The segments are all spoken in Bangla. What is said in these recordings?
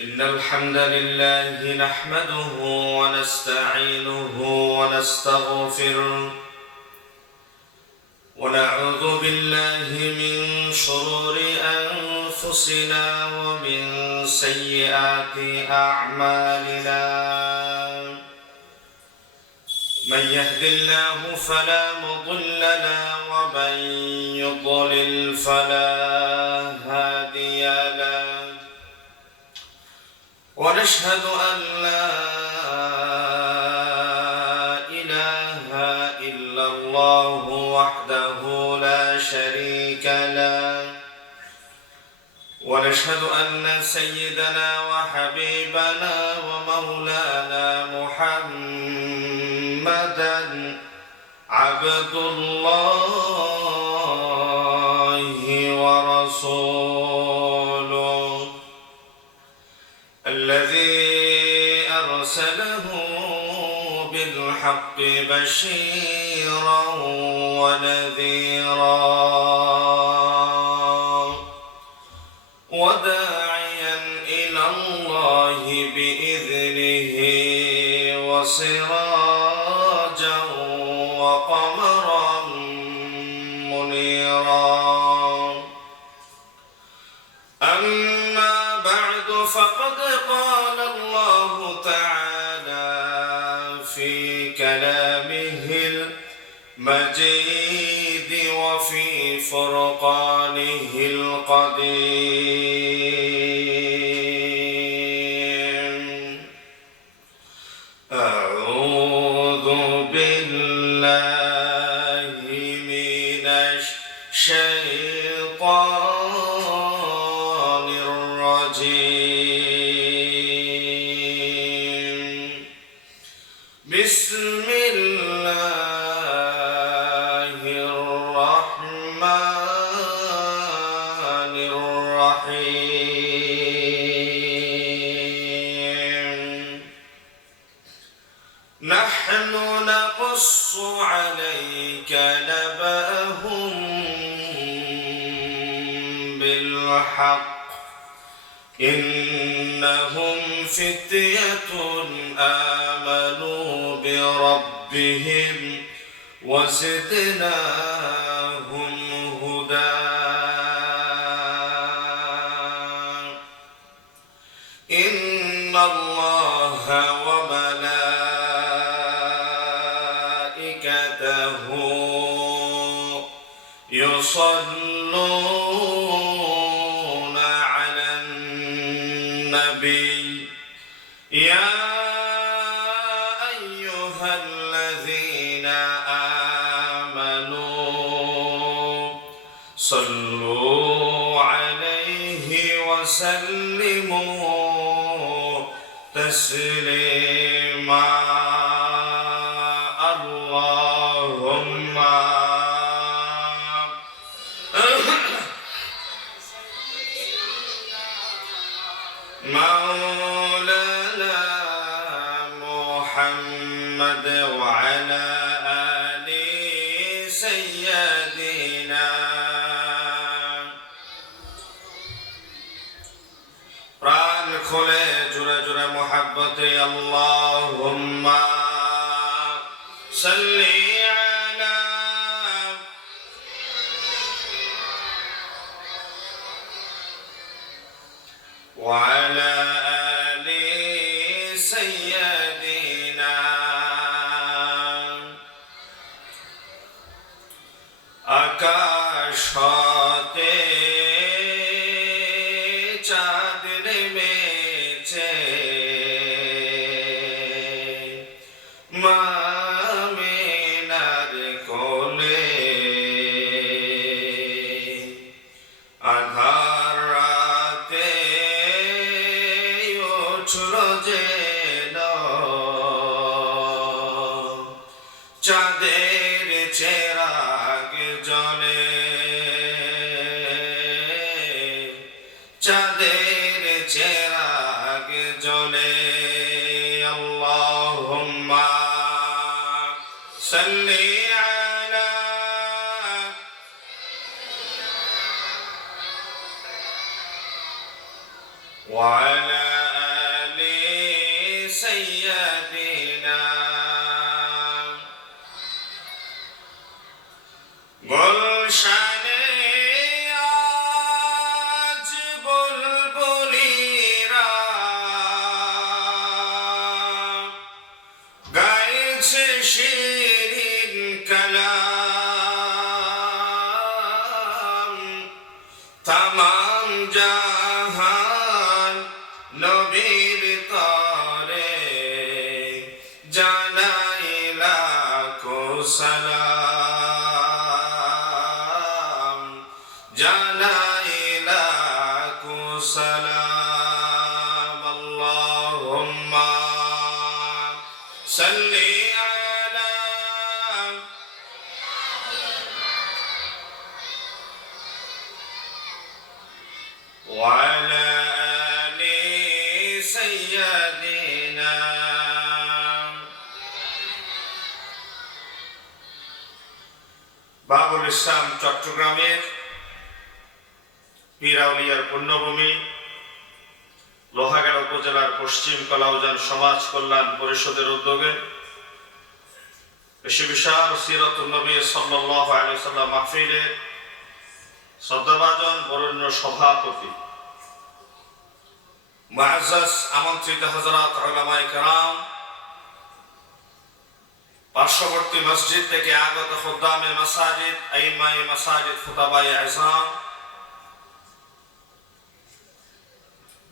إن الحمد لله نحمده ونستعينه ونستغفره ونعوذ بالله من شرور أنفسنا ومن سيئات أعمالنا. من يهد الله فلا مضل له ومن يضلل فلا هادي له. ونشهد أن لا إله إلا الله وحده لا شريك له. ونشهد أن سيدنا وحبيبنا ومولانا محمدا عبد الله ورسوله الذي أرسله بالحق بشيرا ونذيرا وداعيا إلى الله بإذنه وسراجا وقمرا منيرا. أما بعد فقد قال الله تعالى في كلامه المجيد وفي فرقانه القديم. أعوذ بالله من الشيطان الرجيم. بسم الله الرحمن الرحيم. نحن نقص عليك نبأهم بالحق إنهم فتية آمنوا بربهم وزدناهم هدى. إن الله وملائكته يصلون على النبي يا أيها الذين آمنوا صلوا عليه وسلموا تسليما. اللهم مولانا محمد وعلى آل سيدنا. প্রাণ খুলে জোরে জোরে মোহাব্বতে আল্লাহুম্মা সাল্লি আলা وعلى آل سيدنا. আকাশ হতে চাঁদ নেমেছে মা আমিনার কোলে। আধার রাতে যেন চাঁদের চেরাগ জ্বলে। চাঁদের চেরাগ জ্বলে। আল্লাহুম্মা সাল্লি আলা وعلى صل على وعلى آل سيدنا বাবুল ইসলাম চট্টগ্রামের পীর আউলিয়ার পুণ্যভূমি লোহাগাড়া উপজেলার পশ্চিম কলাউজান সমাজ কল্যাণ পরিষদের উদ্যোগে বেশি বিশাল সিরাতুন নবী সাল্লাল্লাহু আলাইহি ওয়াসাল্লাম মাহফিলে শ্রদ্ধাভাজন বরেণ্য সভাপতি মুআজ্জাজ আমন্ত্রিত হযরত উলামায়ে কেরাম, পার্শ্ববর্তী মসজিদ থেকে আগত খুদ্দামে মাসাজিদ, আইম্মায়ে মাসাজিদ, খুতাবায়ে আযম,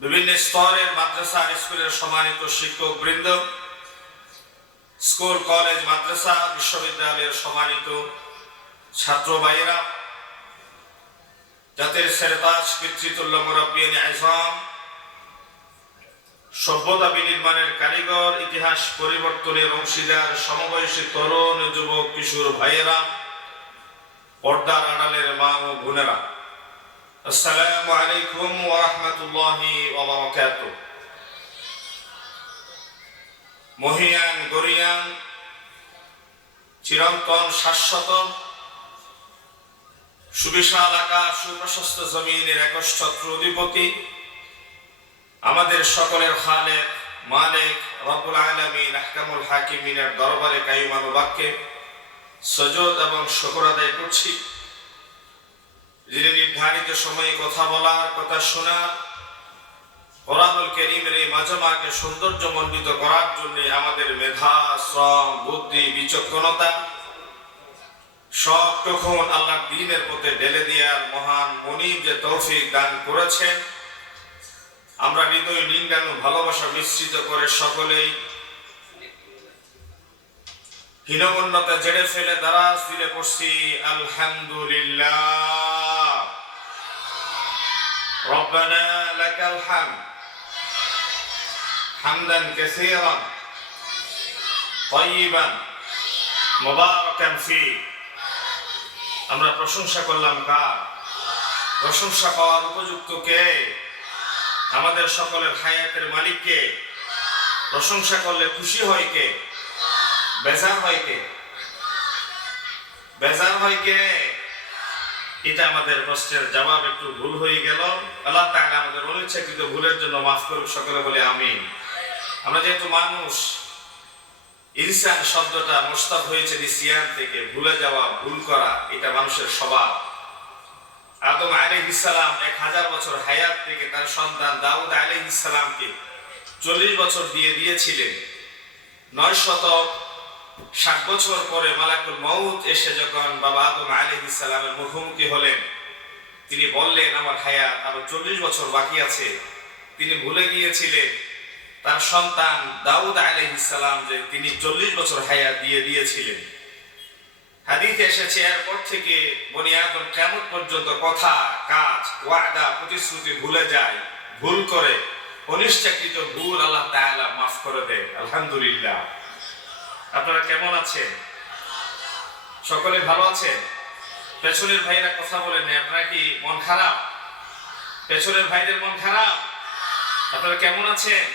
বিভিন্ন স্তরের মাদ্রাসা স্কুলের সম্মানিত শিক্ষক বৃন্দ, স্কুল কলেজ মাদ্রাসা বিশ্ববিদ্যালয়ের সম্মানিত ছাত্র ভাইয়েরা, জাতির সেরেতাজ পিতৃতুল্য মুরব্বিয়ান আযম, সভ্যতা বিনির্মাণের কারিগর, ইতিহাস পরিবর্তনের অংশীদার সমবয়সী তরুণ যুবক কিশোর ভাইয়েরা, পর্দার আড়ালের মা ও বোনেরা, আসসালামু আলাইকুম ওয়া রাহমাতুল্লাহি ওয়া বারাকাতুহু। মহিয়ান গরিয়ান চিরন্তন শাশ্বত সুবিশাল আকাশ সুপ্রশস্ত জমিনের একচ্ছত্র অধিপতি আমাদের সকলের খালেক মালিক রব্বুল আলামিন আহকামুল হাকিমিনের দরবারে কায়ুমান বাক্যে সজদ এবং শুকর আদায় করছি, যিনি নির্ধারিত সময়ে কথা বলার, কথা শোনার, কোরআনুল কারীমের এই মাজমাকে সৌন্দর্যমণ্ডিত করার জন্য আমাদের মেধা, শ্রম, বুদ্ধি, বিচক্ষণতা সবটুকু আল্লাহর দ্বীনের পথে ঢেলে দেওয়ার মহান মনিব যে তৌফিক দান করেছেন, আমরা হৃদয় লিঙ্গানু ভালোবাসা মিশ্রিত করে সকলেই হীনমন্যতা জেড়ে ফেলে দারাজ দিলে পড়ছি আলহামদুলিল্লাহ। রব্বানা লাকাল হামদ হামদান কাসীরান তাইয়িবান মুবারাকান ফি। আমরা প্রশংসা করলাম কার? প্রশংসা পাওয়ার উপযুক্ত কে? আমাদের সকলের হায়াতের মালিককে। প্রশংসা করলে খুশি হয় কে? বেজার হয় কে? বেজার হয় কে? এটা আমাদের প্রশ্নের জবাব একটু ভুল হয়ে গেল। আল্লাহ তাআলা আমাদের অনিচ্ছাকৃত ভুলের জন্য মাফ করুক, সকলে বলে আমিন। আমরা যেহেতু মানুষ, ইনসান শব্দটা মুশতাক হয়েছে নিসিয়ান থেকে, ভুলে যাওয়া, ভুল করা, এটা মানুষের স্বভাব। আদম আলাইহিস সালাম 1000 বছর হায়াত থেকে তার সন্তান দাউদ আলাইহিস সালামকে 40 বছর দিয়ে দিয়েছিলেন। 960 বছর পরে মালাকুল মউত এসে যখন বাবা আদম আলাইহিস সালামের মুখোমুখি হলেন, তিনি বললেন আমার হায়াত আরো 40 বছর বাকি আছে। তিনি ভুলে গিয়েছিলেন তার সন্তান দাউদ আলাইহিস সালাম যে তিনি 40 বছর হায়াত দিয়ে দিয়েছিলেন। হাদিসে এসেছে এরপর থেকে বনি আদম কিয়ামত পর্যন্ত কথা, কাজ, ওয়াদা, প্রতিশ্রুতি ভুলে যায়, ভুল করে। অনিচ্ছাকৃত ভুল আল্লাহ তাআলা মাফ করে দেন। আলহামদুলিল্লাহ। আপনারা কেমন আছেন? সকলে ভালো আছেন? পেছনের ভাইরা কথা বলেন না, আপনারা কি মন খারাপ? পেছনের ভাইদের মন খারাপ? আপনারা কেমন আছেন?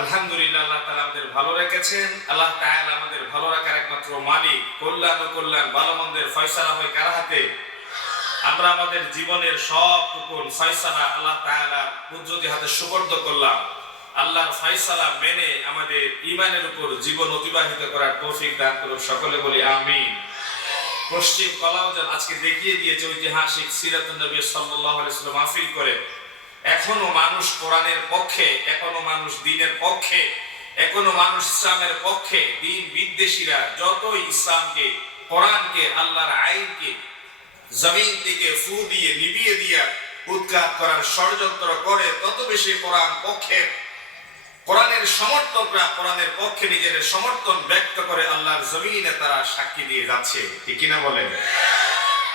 আলহামদুলিল্লাহ, আল্লাহ তাআলা আমাদের ভালো রেখেছেন। আল্লাহ তাআলা আমাদের ভালো রাখার একমাত্র মালিক। কল্যাণ ও কল্যাণ, ভালো মন্দের ফয়সালা হয় কার হাতে? আমরা আমাদের জীবনের সবটুকু ফয়সালা আল্লাহ তাআলার কুদরতি হাতে সুপর্দ করলাম। আল্লাহর ফয়সালা মেনে আমাদের ঈমানের উপর জীবন অতিবাহিত করার তৌফিক দান করুন, সকলে বলি আমিন। পশ্চিম কলাউজান আজকে দেখিয়ে দিয়েছে ঐতিহাসিক সিরাতুন নবী সাল্লাল্লাহু আলাইহি ওয়াসাল্লাম মাহফিল করে। এখনো মানুষ কোরআনের পক্ষে, এখনো মানুষ দ্বীনের পক্ষে, এখনো মানুষ ইসলামের পক্ষে। দ্বীন বিদ্বেষীরা যতই ইসলামকে, কোরআনকে, আল্লাহর আইনকে জমিন থেকে ফু দিয়ে নিভিয়ে দিয়া উৎখাত করার ষড়যন্ত্র করে, তত বেশি কোরআন পক্ষের, কোরআনের সমর্থকরা কোরআনের পক্ষে নিজের সমর্থন ব্যক্ত করে আল্লাহর জমিনে তারা সাক্ষী দিয়ে যাচ্ছে। ঠিক কিনা বলেন?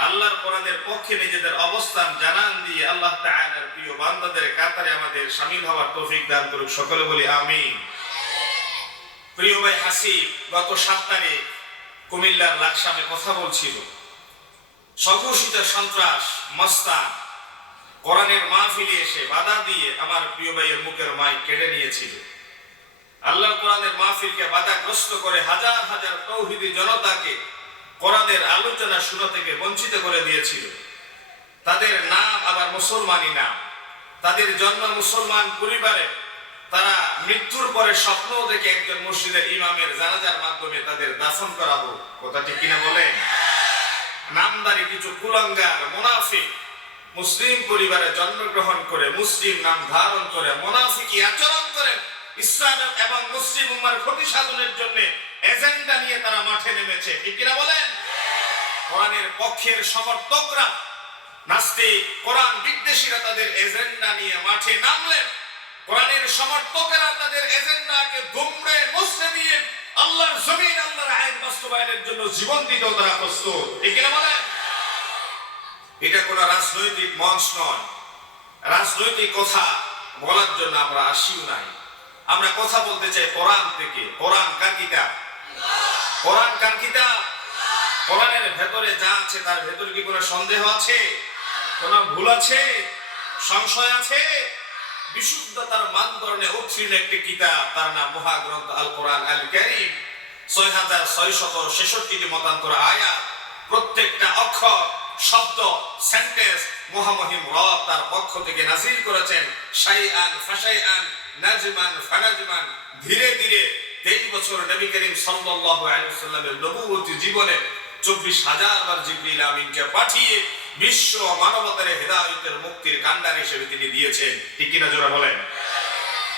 আল্লাহর কোরআনের পক্ষে নিজেদের অবস্থান জানান দিয়ে আল্লাহ তাআলার প্রিয় বান্দাদের কাতারে আমাদের শামিল হওয়ার তৌফিক দান করুক, সকলে বলি আমিন। প্রিয় ভাই হাসিব গত 7 তারিখ কুমিল্লার লাকসামে কথা বলছিল। স্বঘোষিত সন্ত্রাস মস্তান কোরআনের মাহফিলে এসে বাধা দিয়ে আমার প্রিয় ভাইয়ের মুখের মাইক কেড়ে নিয়েছিল। আল্লাহর কোরআনের মাহফিলকে বাধাগ্রস্ত করে হাজার হাজার তৌহিদি জনতাকে কোরআনের আলোচনা শোনা থেকে বঞ্চিত করে দিয়েছিল। তাদের নাম আবার মুসলমানই নাম, তাদের জন্ম মুসলমান পরিবারে, তারা মৃত্যুর পরে স্বপ্ন দেখে একজন মসজিদের ইমামের জানাজার মাধ্যমে তাদের দাফন করা হোক। কথা ঠিক কিনা বলেন? নামদারি কিছু কুলাঙ্গার মুনাফিক মুসলিম পরিবারে জন্মগ্রহণ করে মুসলিম নাম ধারণ করে মুনাফিকি আচরণ করেন ইসলাম এবং মুসলিম উম্মার ক্ষতি সাধনের জন্য এজেন্ডা নিয়ে তারা মাঠে নেমেছে। ঠিক কিনা বলেন? কোরআনের পক্ষের সমর্থকরা নাস্তিক কোরআন বিদ্বেষীরা তাদের এজেন্ডা নিয়ে মাঠে নামলেন। কোরআনের সমর্থকেরা তাদের এজেন্ডাকে দুমড়ে মুছড়ে দিয়ে আল্লাহর জমিন আল্লাহর আইন বাস্তবায়নের জন্য জীবন দিতেও তারা প্রস্তুত। ঠিক কিনা বলেন? এটা কোন রাজনৈতিক মঞ্চ নয়, রাজনৈতিক কথা বলার জন্য আমরা আসিও নাই। আমরা কথা বলতে চাই কোরআন থেকে। কোরআন কার কিতাব? কোরআন কার কিতাব? কোরআনের ভেতরে যা আছে তার ভেতরে কি কোনো সন্দেহ আছে? কোনো ভুল আছে? সংশয় আছে? বিশুদ্ধতার মানদণ্ডে উত্তীর্ণ একটি কিতাব, তার নাম মহাগ্রন্থ আল কোরআন আল কারীম। 6666টি মতান্তর আয়াত, প্রত্যেকটা অক্ষর শব্দ সেন্টেন্স মহামহিম রব তার পক্ষ থেকে নাযিল করেছেন। শাইআন ফাশাইআন নাজমান ফানাজমান, ধীরে ধীরে 23 বছর নবী করিম সাল্লাল্লাহু আলাইহি ওয়াসাল্লামের নবুয়তি জীবনে 24,000 বার জিবরিল আমিনকে পাঠিয়ে বিশ্ব মানবতার হেদায়েতের মুক্তির কান্ডার হিসেবে তিনি দিয়েছেন। ঠিক কিনা জোরে বলেন?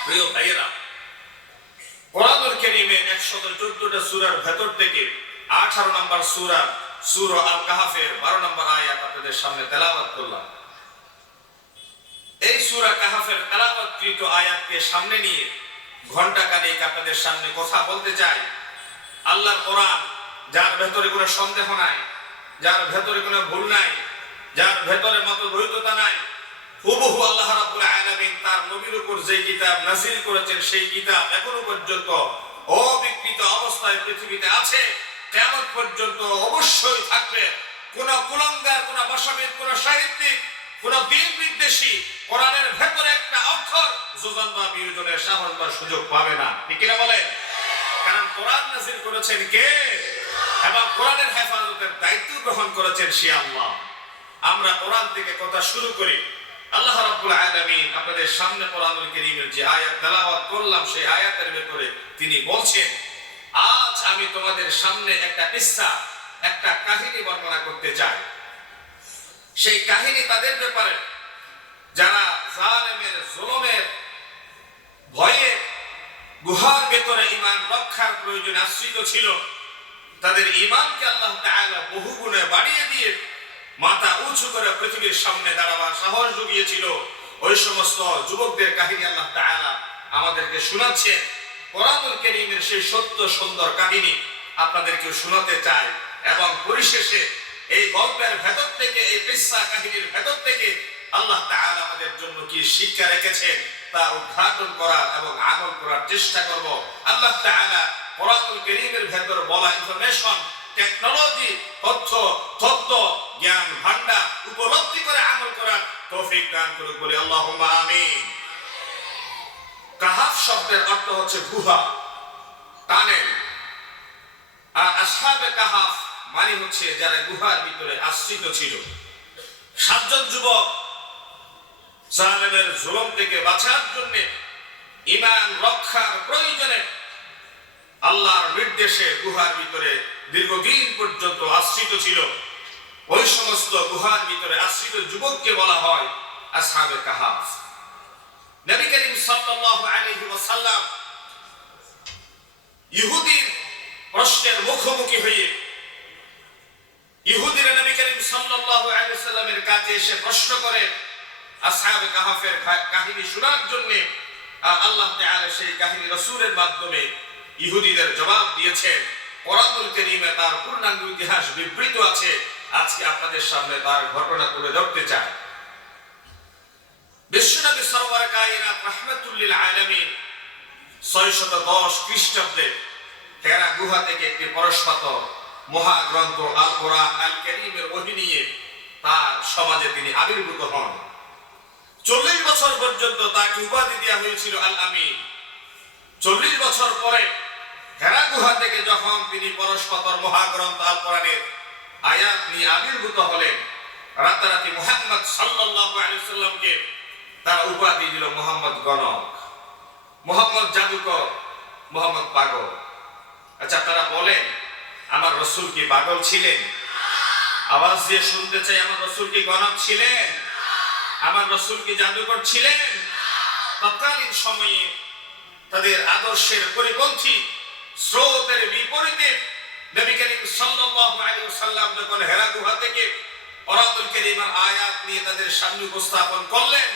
প্রিয় ভাইয়েরা, কোরআনুল কারীমে 114টা সূরার ভেতর থেকে 18 নম্বর সূরা সূরা আল কাহাফের 12 নম্বর আয়াত আপনাদের সামনে তেলাওয়াত করলাম। এই সূরা কাহাফের তেলাওয়াতকৃত আয়াতকে সামনে নিয়ে ঘন্টা খানেক আপনাদের সামনে কথা বলতে চাই। আল্লাহর কোরআন, যার ভেতরে কোনো সন্দেহ নাই, যার ভেতরে কোনো ভুল নাই, যার ভেতরে মতদ্বৈততা নাই, হুবহু আল্লাহ রাব্বুল আলামিন তার নবীর উপর যে কিতাব নাযিল করেছেন সেই কিতাব এখনো পর্যন্ত অবিকৃত অবস্থায় পৃথিবীতে আছে, কিয়ামত পর্যন্ত অবশ্যই থাকবে। কোন কুলাঙ্গার, কোন ভাষাবিদ, কোন সাহিত্যিক, কোন দ্বীন বিদ্বেষী কোরআনের ভেতরে একটা অক্ষর যোজন বা বিয়োজনের সাহস বা সুযোগ পাবে না। ঠিক কিনা বলেন? কারণ কোরআন নাযিল করেছেন কে এবং কোরআনের হেফাজতের দায়িত্ব গ্রহণ করেছেন সে আল্লাহ। আমরা কোরআন থেকে কথা শুরু করি। আল্লাহ রাব্বুল আলামিন আপনাদের সামনে কোরআনুল কারীমের যে আয়াত তেলাওয়াত করলাম সেই আয়াতের ব্যাপারে তিনি বলছেন, আজ আমি তোমাদের সামনে একটা কিসসা, একটা কাহিনী বর্ণনা করতে চাই। সেই কাহিনী তাদের ব্যাপারে যারা জালেমের জুলুমের ভয়ে গুহার ভেতরে ঈমান রক্ষার প্রয়োজনে আশ্রিত ছিল। তাদের ঈমানকে আল্লাহ তাআলা বহু গুণে বাড়িয়ে দিয়ে মাথা উঁচু করে পৃথিবীর সামনে দাঁড়াবার সাহস জুগিয়েছিল। ওই সমস্ত যুবকদের কাহিনী আল্লাহ তাআলা আমাদেরকে শোনাচ্ছেন। কোরআনুল কারীমের সেই সত্য সুন্দর কাহিনী আপনাদেরকে শোনাতে চাই এবং পরিশেষে এই গল্পের ভেতর থেকে, এই কিসসা কাহিনীর ভেতর থেকে আল্লাহ তাআলা আমাদের জন্য কি শিক্ষা রেখেছেন তা উদ্ঘাটন করার এবং আমল করার চেষ্টা করব। আল্লাহ তাআলা কোরআনুল কারীমের ভেতর বলা ইনফরমেশন, টেকনোলজি, তথ্য জ্ঞান ভান্ডার উপলব্ধি করে আমল করার তৌফিক দান করুক, বলি আল্লাহুম্মা আমিন। কাহাফ শব্দের অর্থ হচ্ছে গুহা, টানেল। আর আসহাবে কাহাফ মানে হচ্ছে যারা গুহার ভিতরে আশ্রিত ছিল। 7 জন যুবক জালেমের জুলুম থেকে বাঁচার জন্য ঈমান রক্ষার প্রয়োজনে আল্লাহর নির্দেশে গুহার ভিতরে দীর্ঘদিন পর্যন্ত আশ্রিত ছিল। ওই সমস্ত গুহার ভিতরে আশ্রিত যুবককে বলা হয় আসহাবে কাহাফ। নবী করিম সাল্লাল্লাহু আলাইহি ওয়াসাল্লাম ইহুদির প্রশ্নের মুখোমুখি হয়ে ইহুদিরা নবী করিম সাল্লাল্লাহু আলাইহি ওয়াসাল্লামের কাছে এসে প্রশ্ন করে আসহাবে কাহাফের কাহিনী শোনার জন্য আল্লাহ তাআলা সেই কাহিনী রাসূলের মাধ্যমে ইহুদিদের জবাব দিয়েছেন। কোরআনুল কারীমে তার পূর্ণাঙ্গ ইতিহাস বিবৃত আছে। আজকে আপনাদের সামনে তার ঘটনা তুলে ধরতে চাই। বিশ্বনবী সরওয়ার কায়নাত রাহমাতুল লিল আলামিন 610 খ্রিস্টাব্দে হেরা গুহা থেকে একটি পরশপাথর মহাগ্রন্থ আল কোরআন আল কারীমের ওহী নিয়ে তার সমাজে তিনি আবির্ভূত হন। 40 বছর পর্যন্ত তাকে উপাধি দেওয়া হয়েছিল আল আমিন। 40 বছর পরে হেরা গুহা থেকে যখন তিনি পরশপাথর মহাগ্রন্থ আল কোরআনের আয়াত নিয়ে আবির্ভূত হলেন, রাতারাতি মুহাম্মদ সাল্লাল্লাহু আলাইহি সাল্লামকে তারা উপাধি দিল মুহাম্মদ গণক, মুহাম্মদ জাদুকর, মুহাম্মদ পাগল। আচ্ছা, তারা বলেন আমার রাসূল কি পাগল ছিলেন? আওয়াজ দিয়ে শুনতে চাই, আমার রাসূল কি গণক ছিলেন? আমার রাসূল কি জাদুকর ছিলেন? তৎকালীন সময়ে তাদের আদর্শের পরিপন্থী স্রোতের বিপরীতে নবী করিম সাল্লাল্লাহু আলাইহি ওয়াসাল্লাম যখন হেরা গুহা থেকে কোরআনুল কারীমের আয়াত নিয়ে তাদের সামনে উপস্থাপন করলেন,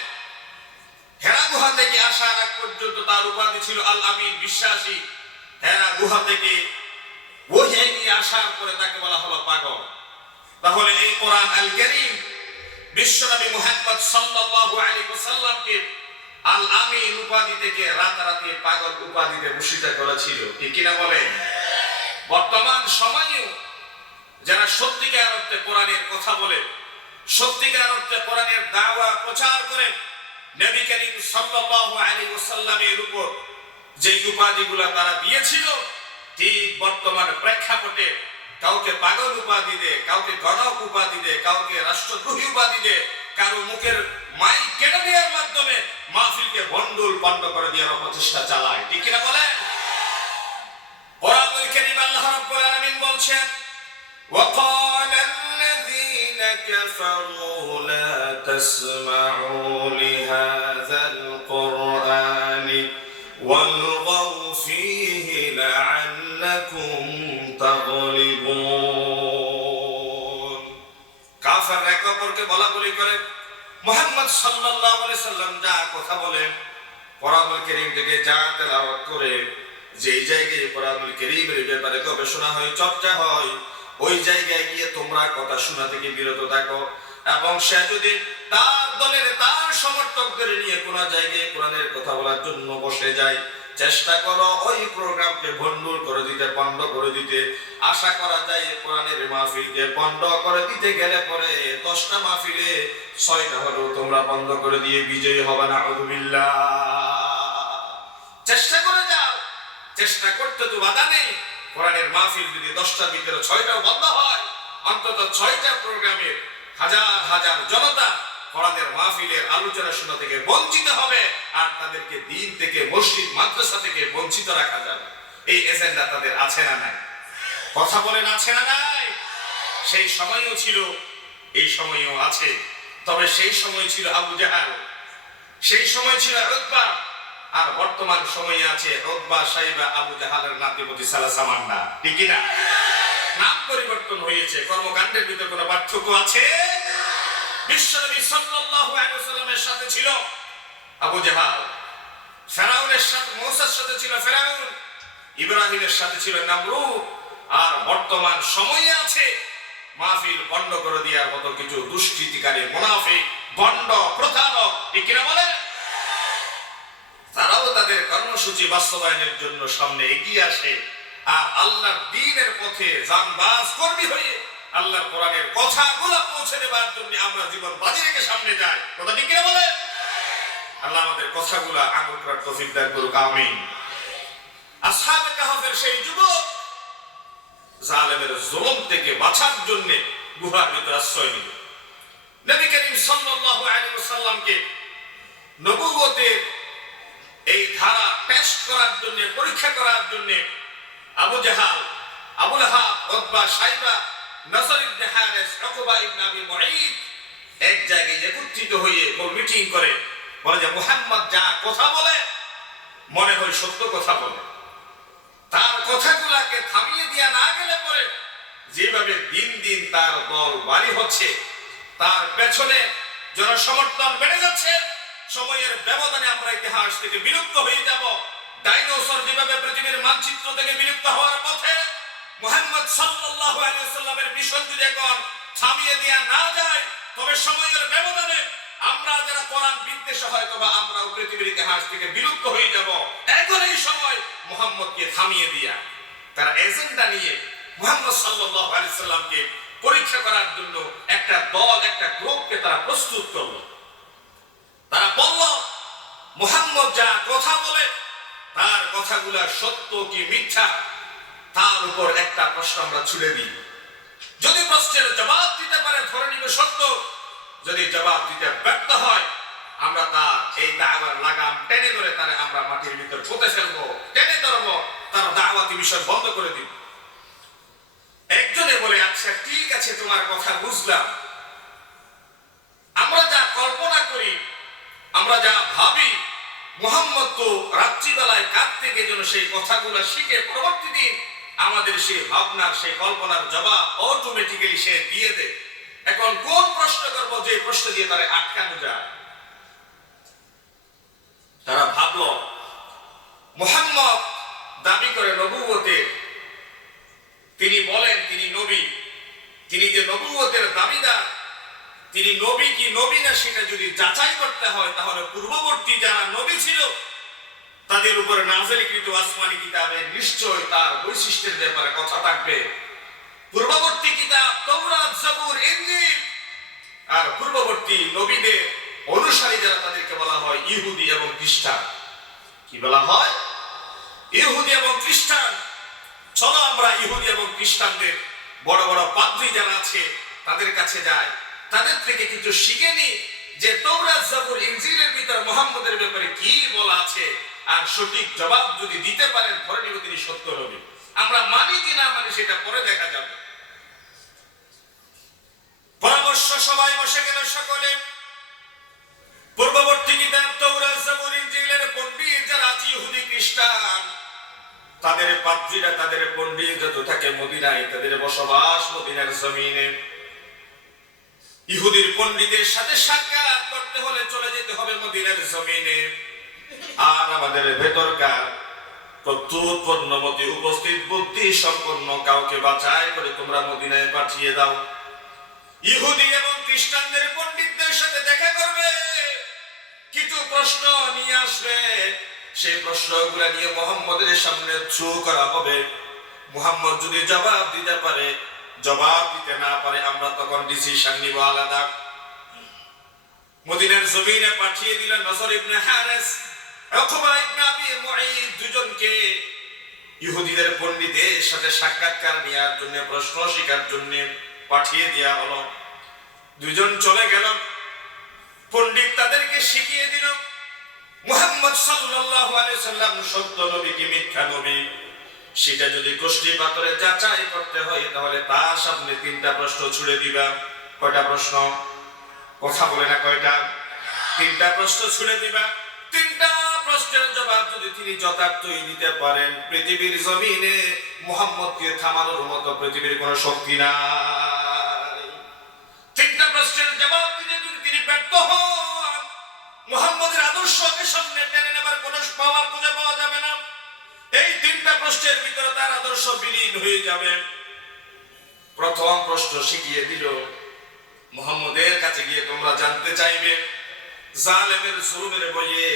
হেরা গুহা থেকে আসার আগ পর্যন্ত তার উপাধি ছিল আল আমিন, বিশ্বাসী। হেরা গুহা থেকে ওহী নিয়ে আসার পরে তাকে বলা হলো পাগল। তাহলে এই কোরআন আল কারীম বিশ্বনবী মুহাম্মদ সাল্লাল্লাহু আলাইহি ওয়াসাল্লামকে আল আমিন উপাধি থেকে রাতারাতি পাগল উপাধিতে ভূষিত করেছিল, ঠিক কিনা বলেন? বর্তমান সময়েও যারা সত্যিকার অর্থে কোরআনের কথা বলে, সত্যিকার অর্থে কোরআনের দাওয়া প্রচার করে, নবী করিম সাল্লাল্লাহু আলাইহি ওয়াসাল্লামের উপর যে উপাধিগুলো তারা দিয়েছিল, ঠিক বর্তমান প্রেক্ষাপটে কাউকে পাগল উপাধি দে, কাউকে গণক উপাধি দে, কাউকে রাষ্ট্রদ্রোহী উপাধি দে, কারো মুখের মাইক কেটে দেওয়ার মাধ্যমে মাহফিলকে ভণ্ডুল পণ্ড করে দেওয়ার অপচেষ্টা চালায়, ঠিক কিনা বলেন? কোরআনুল কারীম আল্লাহ রাব্বুল আলামিন বলছেন, وقال الذين كفروا لا تسمعوا لهذا القرآن والغوا فيه لعلكم تغلبون। কাফেররা একে অপরকে বলাবলি করে মুহাম্মদ সাল্লাল্লাহু আলাইহি সাল্লাম যা কথা বলেন, কোরআনুল কারীম থেকে যা তেলাওয়াত করে, যেই জায়গায় কোরআনুল কারীমের ব্যাপারে গবেষণা হয়, চর্চা হয়, ওই জায়গায় গিয়ে তোমরা কথা শোনা থেকে বিরত থাকো। এবং সে যদি তার দলের তার সমর্থকদের নিয়ে কোন জায়গায় কোরআনের কথা বলার জন্য বসে যায়, চেষ্টা করো ওই প্রোগ্রামকে ভণ্ডুল করে দিতে, পণ্ড করে দিতে। আশা করা যায় কোরআনের মাহফিলকে পণ্ড করে দিতে গেলে পরে 10টা মাহফিলে 6টা হলেও তোমরা বন্ধ করে দিয়ে বিজয়ী হবে না। আউযুবিল্লাহ। চেষ্টা করে যাও, চেষ্টা করতে তো বাধা নেই। কোরআনের মাহফিল যদি 10টার ভিতরে 6টাও বন্ধ হয়, অন্তত 6টা প্রোগ্রামের হাজার হাজার জনতা কোরআনের মাহফিলের আলোচনা শোনা থেকে বঞ্চিত হবে, আর তাদেরকে দিন থেকে, মসজিদ মাদ্রাসা থেকে বঞ্চিত রাখা যাবে। এই এজেন্ডা তাদের আছে না নাই? কথা বলেন, আছে না নাই? সেই সময়ও ছিল, এই সময়ও আছে। তবে সেই সময় ছিল আবু জাহাল, সেই সময় ছিল উতবা, আর বর্তমান সময়ে আছে উতবা, সাইবা, আবু জাহালের নাতিপতি সালাসামান্না, ঠিক কি না? নাম পরিবর্তন হয়েছে, কর্মকাণ্ডের ভিতরে কোনো পার্থক্য আছে? বিশ্বনবী সাল্লাল্লাহু আলাইহি ওয়াসাল্লামের সাথে ছিল আবু জাহাল, ফেরাউনের সাথে, মূসার সাথে ছিল ফেরাউন, ইব্রাহিমের সাথে ছিল নমরুদ। আর বর্তমান সময়ে আছে মাহফিল বন্ধ করে দেওয়ার মতো কিছু দুষ্কৃতিকারী, মুনাফিক, ভণ্ড, প্রতারক, ঠিক কিনা বলে? তারাও তাদের কর্মসূচি বাস্তবায়নের জন্য সামনে এগিয়ে আসে, আর আল্লাহর দ্বীনের পথে জানবাজ কর্মী হয়ে আল্লাহর কোরআনের কথাগুলো পৌঁছে দেবার জন্য আমরা জীবন বাজি রেখে সামনে যাই। কথা ঠিক কিনা বলে? আল্লাহ আমাদের কথাগুলো আমল করার তৌফিক দান করুক, আমিন। আসহাবে কাহফের সেই যুবক জালেমের জুলুম থেকে বাঁচার জন্য গুহার ভিতরে আশ্রয় নিল। নবী করিম সাল্লাল্লাহু আলাইহি ওয়াসাল্লামকে নবুয়তের এই ধারা টেস্ট করার জন্য, পরীক্ষা করার জন্য আবু জাহাল, আবু লাহাব, উতবা, সাইবা, নসর ইবনে হারিস, উকবা ইবনে আবি মুঈত এক জায়গায় একত্রিত হয়ে মিটিং করে বলে যে মুহাম্মদ যা কথা বলে মনে হয় সত্য কথা বলে। তার কথাগুলাকে থামিয়ে দেয়া না গেলে পরে যেভাবে দিন দিন তার দল বাড়ি হচ্ছে, তার পেছনে জনসমর্থন বেড়ে যাচ্ছে, সময়ের ব্যবধানে আমরা ইতিহাস থেকে বিলুপ্ত হয়ে যাব। ডাইনোসর যেভাবে পৃথিবীর মানচিত্র থেকে বিলুপ্ত হওয়ার পথে, মুহাম্মদ সাল্লাল্লাহু আলাইহি ওয়াসাল্লামের মিশন যদি এখন থামিয়ে দেয়া না যায়, তবে সময়ের ব্যবধানে আমরা যারা কোরআন বিদ্বেষী হয়তো বা আমরাও পৃথিবীর ইতিহাস থেকে বিলুপ্ত হয়ে যাব। এখন এই সময় মুহাম্মদকে থামিয়ে দিয়া তারা এজেন্ডা নিয়ে মুহাম্মদ সাল্লাল্লাহু আলাইহি সাল্লামকে পরীক্ষা করার জন্য একটা দল, একটা গ্রুপকে তারা প্রস্তুত করলো। তারা বলল, মুহাম্মদ যা কথা বলে তার কথাগুলা সত্য কি মিথ্যা, তার উপর একটা প্রশ্ন আমরা ছুড়ে দিই। যদি প্রশ্নের জবাব দিতে পারে ধরে নিবে সত্য, যদি জবাব দিতে ব্যর্থ হয় আমরা তার এই দাওয়ার লাগাম টেনে ধরে তারে আমরা মাটির ভিতর পুঁতে ফেলবো, টেনে ধরবো, তার দাওয়াতি বিষয় বন্ধ করে দিব। একজনে বলে, আচ্ছা ঠিক আছে, তোমার কথা বুঝলাম। আমরা যা কল্পনা করি, আমরা যা ভাবি, মুহাম্মদ তো রাত্রিবেলায় কাঁদ থেকে যেন সেই কথাগুলো শিখে পরবর্তী দিন আমাদের সেই ভাবনার, সেই কল্পনার জবাব অটোমেটিক্যালি সে দিয়ে দেয়। এখন কোন প্রশ্ন করবো যে প্রশ্ন দিয়ে তারা আটকানো যায়? তারা ভাবল, মুহাম্মদ দাবি করে নবুয়তের, তিনি বলেন তিনি নবী, তিনি যে নবুয়তের দাবিদার, তিনি নবী কি নবী না সেটা যদি যাচাই করতে হয় তাহলে পূর্ববর্তী যারা নবী ছিল তাদের উপরে নাযিলকৃত আসমানি কিতাবে নিশ্চয় তার বৈশিষ্ট্যের ব্যাপারে কথা থাকবে। পূর্ববর্তী কিতাব তাওরাত, জাবুর, ইনজিল আর পূর্ববর্তী নবীদের অনুসারী যারা তাদেরকে বলা হয় ইহুদি এবং খ্রিস্টান। কি বলা হয়? ইহুদি এবং খ্রিস্টান। চলো আমরা ইহুদি এবং খ্রিস্টানদের বড় বড় পাদ্রী যারা আছে তাদের কাছে যাই, তাদের থেকে কিছু শিখে নি যে তাওরাত, জাবুর, ইনজিলের ভিতরে মুহাম্মদের ব্যাপারে কি বলা আছে, আর সঠিক জবাব যদি দিতে পারেন ধরে নিব তিনি সত্য নবী। আমরা মানি কি না মানি সেটা পরে দেখা যাবে। পরামর্শ সবাই বসে গেল সকলে। পূর্ববর্তী কিতাব তাওরাত, জাবুর, ইনজিলের পণ্ডিত যারা আছে ইহুদি খ্রিস্টান, তাদের পাদ্রীরা, তাদের পণ্ডিত যত থাকে মদিনায়, তাদের বসবাস মদিনার জমিনে। ইহুদির পণ্ডিতের সাথে সাক্ষাৎ করতে হলে চলে যেতে হবে মদিনার জমিনে। আর আমাদের ভেতরকার প্রত্যুত পূর্ণমতি উপস্থিত বুদ্ধি সম্পন্ন কাউকে বাছাই করে তোমরা মদিনায় পাঠিয়ে দাও। ইহুদি এবং খ্রিস্টানদের পণ্ডিতদের সাথে দেখা করবে, কিছু প্রশ্ন নিয়ে আসবে, সেই প্রশ্নগুলো নিয়ে মুহাম্মদের সামনে থ্রু করা হবে। মুহাম্মদ যদি জবাব দিতে পারে, জবাব দিতে না পারে আমরা তখন ডিসিশন নিব আলাদা। মদিনার জমিনে পাঠিয়ে দিলেন নসর ইবনে হারিস, উকবা ইবনে আবি মুঈদ দুজনকে ইহুদিদের পণ্ডিতের সাথে সাক্ষাৎকার নেওয়ার জন্য, প্রশ্ন শেখার জন্য পাঠিয়ে দেওয়া হলো। দুজন চলে গেল, পণ্ডিত তাদেরকে শিখিয়ে দিল মুহাম্মদ সাল্লাল্লাহু আলাইহি সাল্লাম সত্য নবী কি মিথ্যা নবী, সেটা যদি কষ্টি পাথরে যাচাই করতে হয় তাহলে তার সামনে তিনটা প্রশ্ন ছুড়ে দিবা। কয়টা প্রশ্ন? কথা বলে না কয়টা? তিনটা প্রশ্ন ছুড়ে দিবা। তিনটা প্রশ্নের জবাব যদি তিনি যথার্থই দিতে পারেন, পৃথিবীর জমিনে মুহাম্মদকে থামানোর মতো পৃথিবীর কোনো শক্তি নাই। তিনটা প্রশ্নের জবাব দিতে যদি তিনি ব্যর্থ হন, মুহাম্মদের আদর্শকে সামনে টেনে নেবার কোনো পাওয়ার খুঁজে পাওয়া যাবে না। এই তিনটা প্রশ্নের ভিতরে তার আদর্শ বিলীন হয়ে যাবে। প্রথম প্রশ্ন শিখিয়ে দিল, মুহাম্মদের কাছে গিয়ে তোমরা জানতে চাইবে জালেমের জুলুমের বইয়ে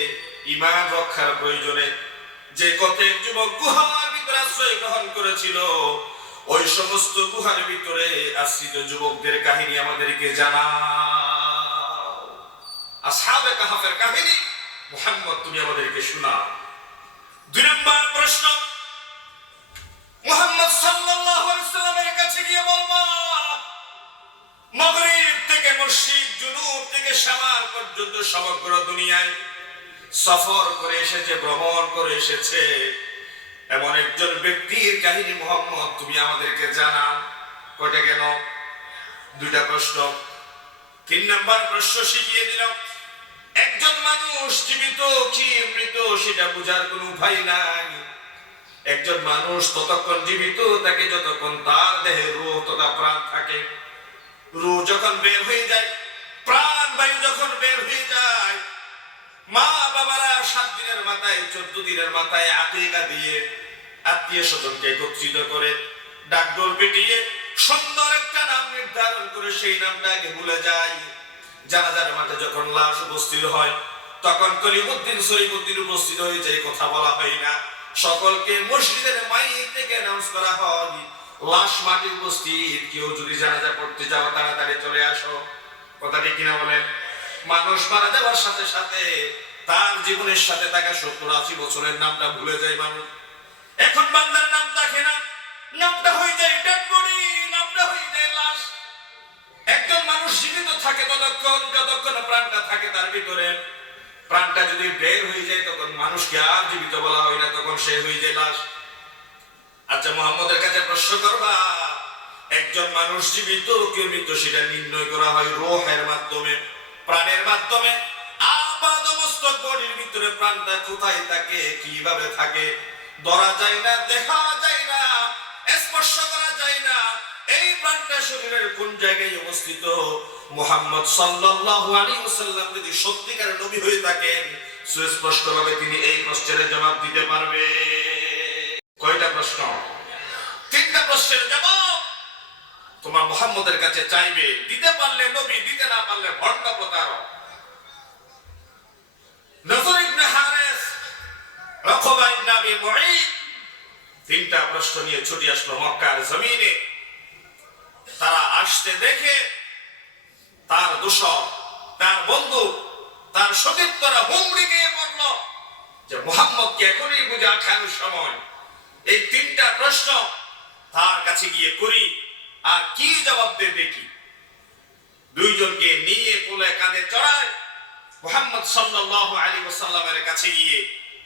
ঈমান রক্ষার প্রয়োজনে যে কতক যুবক গুহার ভিতরে আশ্রয় গ্রহণ করেছিল, ওই সমস্ত গুহার ভিতরে আশ্রিত যুবকদের কাহিনী আমাদেরকে জানাও। আসহাবে কাহাফের কাহিনী মুহাম্মদ তুমি আমাদেরকে শোনাও। দুই নম্বর প্রশ্ন, মুহাম্মদ সাল্লাল্লাহু আলাইহি সাল্লামের কাছে গিয়ে বলবা মাগরিব থেকে মশরিক, জুনুব থেকে শামাল পর্যন্ত সমগ্র দুনিয়ায় সফর করে এসেছে, ভ্রমণ করে এসেছে এমন একজন ব্যক্তির কাহিনী মুহাম্মদ তুমি আমাদেরকে জানাও। কয়টা গেল? দুইটা প্রশ্ন। তিন নম্বর প্রশ্ন শিখিয়ে দিল, একজন মানুষ জীবিত কি মৃত সেটা বোঝার কোনো উপায় নাই। একজন মানুষ ততক্ষণ জীবিত থাকে যতক্ষণ তার দেহে রূহ তথা প্রাণ থাকে। রূহ যখন বের হয়ে যায়, প্রাণ বায়ু যখন বের হয়ে যায়, মা বাবারা 7 দিনের মাথায় 14 দিনের মাথায় আকিকা দিয়ে আত্মীয় স্বজনকে একত্রিত করে ডাকডোল পিটিয়ে সুন্দর একটা নাম নির্ধারণ করে সেই নামটাকে ভুলে যায়। জানাজার মাঠে যখন লাশ উপস্থিত হয় তখন কলিমুদ্দিন সলিমুদ্দিন উপস্থিত হয়ে যায়, কথা বলা হয় না। সকলকে মসজিদের মাইক থেকে অ্যানাউন্স করা হয়, লাশ মাটির উপস্থিত, কেউ যদি জানাজা পড়তে যাও তাড়াতাড়ি চলে আসো। কথাটি কিনা বলেন? মানুষ মারা যাওয়ার সাথে সাথে তার জীবনের সাথে থাকা 70-80 বছরের নামটা ভুলে যায় মানুষ। এখন বান্দার নাম থাকে না, নামটা হয়ে যায় ডেড বডি, নামটা হয়ে যায় লাশ। একজন মানুষ জীবিত থাকে ততক্ষণ যতক্ষণ প্রাণটা থাকে তার ভিতরে। প্রাণটা যদি বের হয়ে যায় তখন মানুষকে আর জীবিত বলা হয় না, তখন সে হয়ে যায় লাশ। আচ্ছা, মুহাম্মদের কাছে প্রশ্ন করবা, একজন মানুষ জীবিত কেউ মৃত সেটা নির্ণয় করা হয় রূহের মাধ্যমে, প্রাণের মাধ্যমে। আপাদমস্তক বডির ভিতরে প্রাণটা কোথায় থাকে, কিভাবে থাকে, ধরা যায় না, দেখা যায় না, স্পর্শ করা যায় না। এই প্রাণটা শরীরের কোন জায়গায় অবস্থিত? মুহাম্মদ সাল্লাল্লাহু আলাইহি ওয়াসাল্লাম যদি সত্যিকারের নবী হয়ে থাকেন, সুস্পষ্টভাবে তিনি এই প্রশ্নের জবাব দিতে পারবে। কয়টা প্রশ্ন? 3টা প্রশ্নের জবাব তোমার মুহাম্মদের কাছে চাইবে। দিতে পারলে নবী, দিতে না পারলে ভণ্ড প্রতারক। নজর ইবনে হারিস, উকবা ইবনে আবি মুঈত 3টা প্রশ্ন নিয়ে ছুটে আসলো মক্কার জমিনে। তারা আসতে দেখে তার দোসর, তার বন্ধু, তার সতীর্থরা হুমড়ি খেয়ে পড়ল যে মুহাম্মদকে এখনই বুঝে আঠানোর সময়। এই 3টা প্রশ্ন তার কাছে গিয়ে করি, আর কি জবাব দেবে দেখি। দুইজনকে নিয়ে কোলে কাঁধে চড়ায় মুহাম্মদ সাল্লাল্লাহু আলাইহি ওয়াসাল্লামের কাছে গিয়ে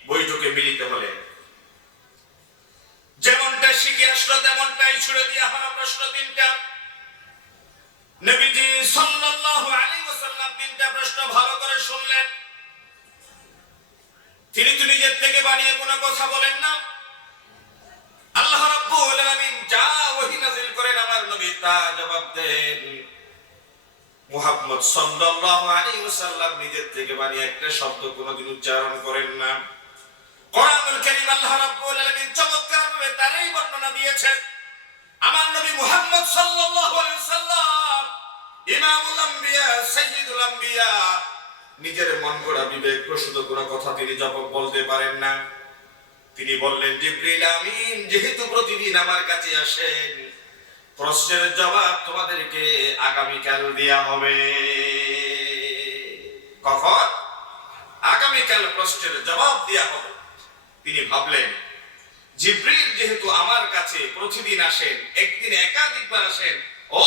বৈঠকে মিলিত হলেন। যেমনটা শিখে আসলো তেমনটাই ছুড়ে দেওয়া হলো প্রশ্ন 3টা। নবীজি সাল্লাল্লাহু আলাইহি ওয়াসাল্লাম 3টা প্রশ্ন ভালো করে শুনলেন। তিনি তো নিজের থেকে বানিয়ে কোনো কথা বলেন না। আল্লাহ রাব্বুল আলামিন যা ওহী নাযিল করেন আমার নবী তা জবাব দেন। মুহাম্মদ সাল্লাল্লাহু আলাইহি ওয়াসাল্লাম নিজের থেকে বানিয়ে একটা শব্দ কোনোদিন উচ্চারণ করেন না। কোরআনুল কারীম আল্লাহ রাব্বুল আলামিন চমৎকারভাবে তারই বর্ণনা দিয়েছেন। আমার নবী মুহাম্মদ সাল্লাল্লাহু আলাইহি ওয়াসাল্লাম ইমামুল আম্বিয়া, সাইয়্যিদুল আম্বিয়া, নিজের মন গড়া বিবেক প্রসূত কোনো কথা তিনি জবাব বলতে পারেন না। তিনি বললেন, জিবরিল আমিন যেহেতু প্রতিদিন আমার কাছে আসেন, প্রশ্নের জবাব তোমাদেরকে আগামীকাল দেয়া হবে। কখন? আগামীকাল প্রশ্নের জবাব দেয়া হবে। তিনি ভাবলেন, জিবরিল যেহেতু আমার কাছে প্রতিদিন আসেন, একদিন একাধিকবার আসেন,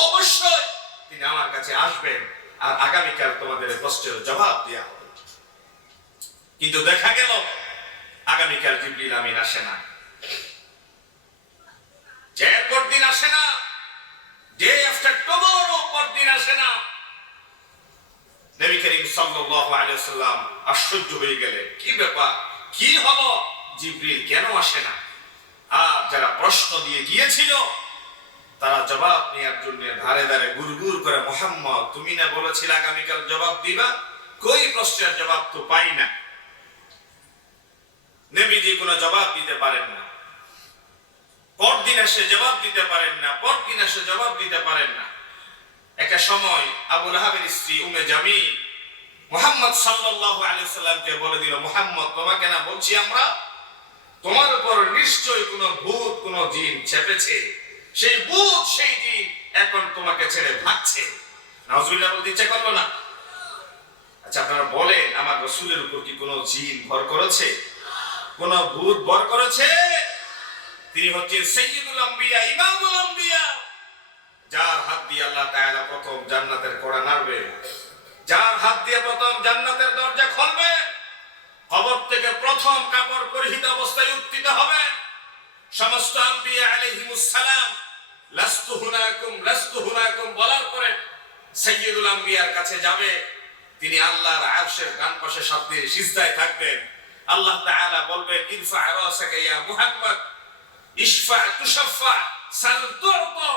অবশ্যই তিনি আমার কাছে আসবেন আর আগামীকাল তোমাদের প্রশ্নের জবাব দেয়া হবে। কিন্তু দেখা গেল আগামীকাল জিবরিল আমিন আসে না, এরপর দিন আসে না, ডে আফটার টুমরো পরদিন আসে না। নবী করিম সাল্লাল্লাহু আলাইহি ওয়াসাল্লাম আশ্চর্য হয়ে গেলেন, কি ব্যাপার, কি হলো, জিবরিল কেন আসে না? আর যারা প্রশ্ন দিয়ে গিয়েছিল তারা জবাব নেওয়ার জন্য ধারে ধারে গুড়গুড় করে, মুহাম্মদ তুমি না বলেছিলে আগামীকাল জবাব দিবা, কই প্রশ্নের জবাব তো পাই না। নবীজি কোনো জবাব দিতে পারেন না, পরদিন এসে জবাব দিতে পারেন না, পরদিন এসে জবাব দিতে পারেন না। একটা সময় আবু লাহাবের স্ত্রী উম্মে জামিল মুহাম্মদ সাল্লাল্লাহু আলাইহি ওয়াসাল্লামকে বলে দিল, মুহাম্মদ তোমাকে না বলছি আমরা, তোমার উপর নিশ্চয়ই কোনো ভূত, কোনো জিন চেপেছে, সেই ভূত সেই জিন এখন তোমাকে ছেড়ে ভাগছে। নাউজুবিল্লাহ বলতে ইচ্ছা করলো না? আচ্ছা আপনারা বলেন, আমার রাসূলের উপর কি কোনো জিন ভর করেছে, কোন ভূত ভর করেছে? তিনি হচ্ছেন সাইয়্যিদুল আম্বিয়া, ইমামুল আম্বিয়া, যার হাত দিয়ে আল্লাহ তাআলা প্রথম জান্নাতের কড়া নাড়বে, যার হাত দিয়ে প্রথম জান্নাতের দরজা খুলবে, কবর থেকে প্রথম কাপড় পরিহিত অবস্থায় উত্থিত হবেন। সমস্ত আম্বিয়া আলাইহিমুস সালাম লাস্তু হুনাকুম বলার পরে সাইয়্যিদুল আম্বিয়ার কাছে যাবে। তিনি আল্লাহর আরশের ডান পাশে সাথে সিজদায় থাকবেন। আল্লাহ তাআলা বলবেন, ইরফা রাসাকা ইয়া মুহাম্মদ, ইশফা তুশাফা, সাল তু'তা,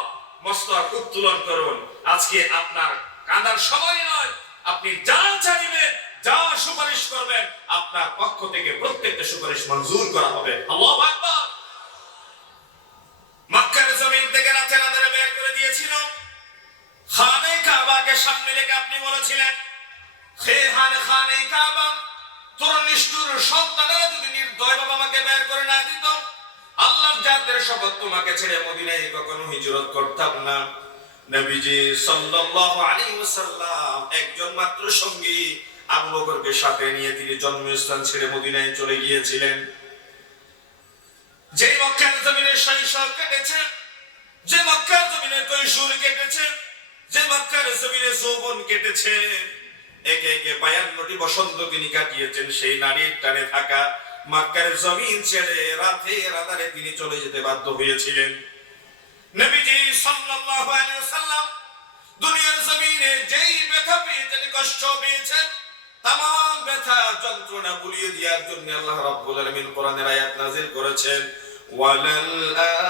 মস্তক উত্তোলন করুন। আজকে আপনার কাঁদার সময় নয়, আপনি যা চাইবেন, যা সুপারিশ করবেন, আপনার পক্ষ থেকে প্রত্যেকটা সুপারিশ মঞ্জুর করা হবে। আল্লাহু আকবার। মক্কার জমিন থেকে রাতে আঁধারে বের করে দিয়েছিল। খানে কাবাকে সামনে রেখে আপনি বলেছিলেন, হে খানে কাবা, তোর নিষ্ঠুর সন্তানেরা যদি নির্দয় বাবা আমাকে বের করে না দিত, শপথ তোমাকে ছেড়ে মদিনায় কখনো হিজরত করতাম না। নবীজি সাল্লাল্লাহু আলাইহি ওয়াসাল্লাম একজন মাত্র সঙ্গী আবু বকরকে সাথে নিয়ে তিনি জন্মস্থান ছেড়ে মদিনায় চলে গিয়েছিলেন। যে মক্কার জমিনে শৈশব কেটেছে, যে মক্কার জমিনে কৈশোর কেটেছে, যে মক্কার জমিনে যৌবন কেটেছে, একে একে 52টি বসন্ত তিনি কাটিয়েছেন। সেই নারীর টানে থাকা মক্কার জমিন ছেড়ে রাতের আঁধারে তিনি চলে যেতে বাধ্য হয়েছিলেন। নবীজি সাল্লাল্লাহু আলাইহি ওয়াসাল্লাম দুনিয়ার জমিনে যেই ব্যথা পেয়েছেন, কষ্ট পেয়েছেন, तमाम ব্যথা যন্ত্রণা ভুলিয়ে দেওয়ার জন্য আল্লাহ রাব্বুল আলামিন কোরআনের আয়াত নাযিল করেছেন, ওয়ালাল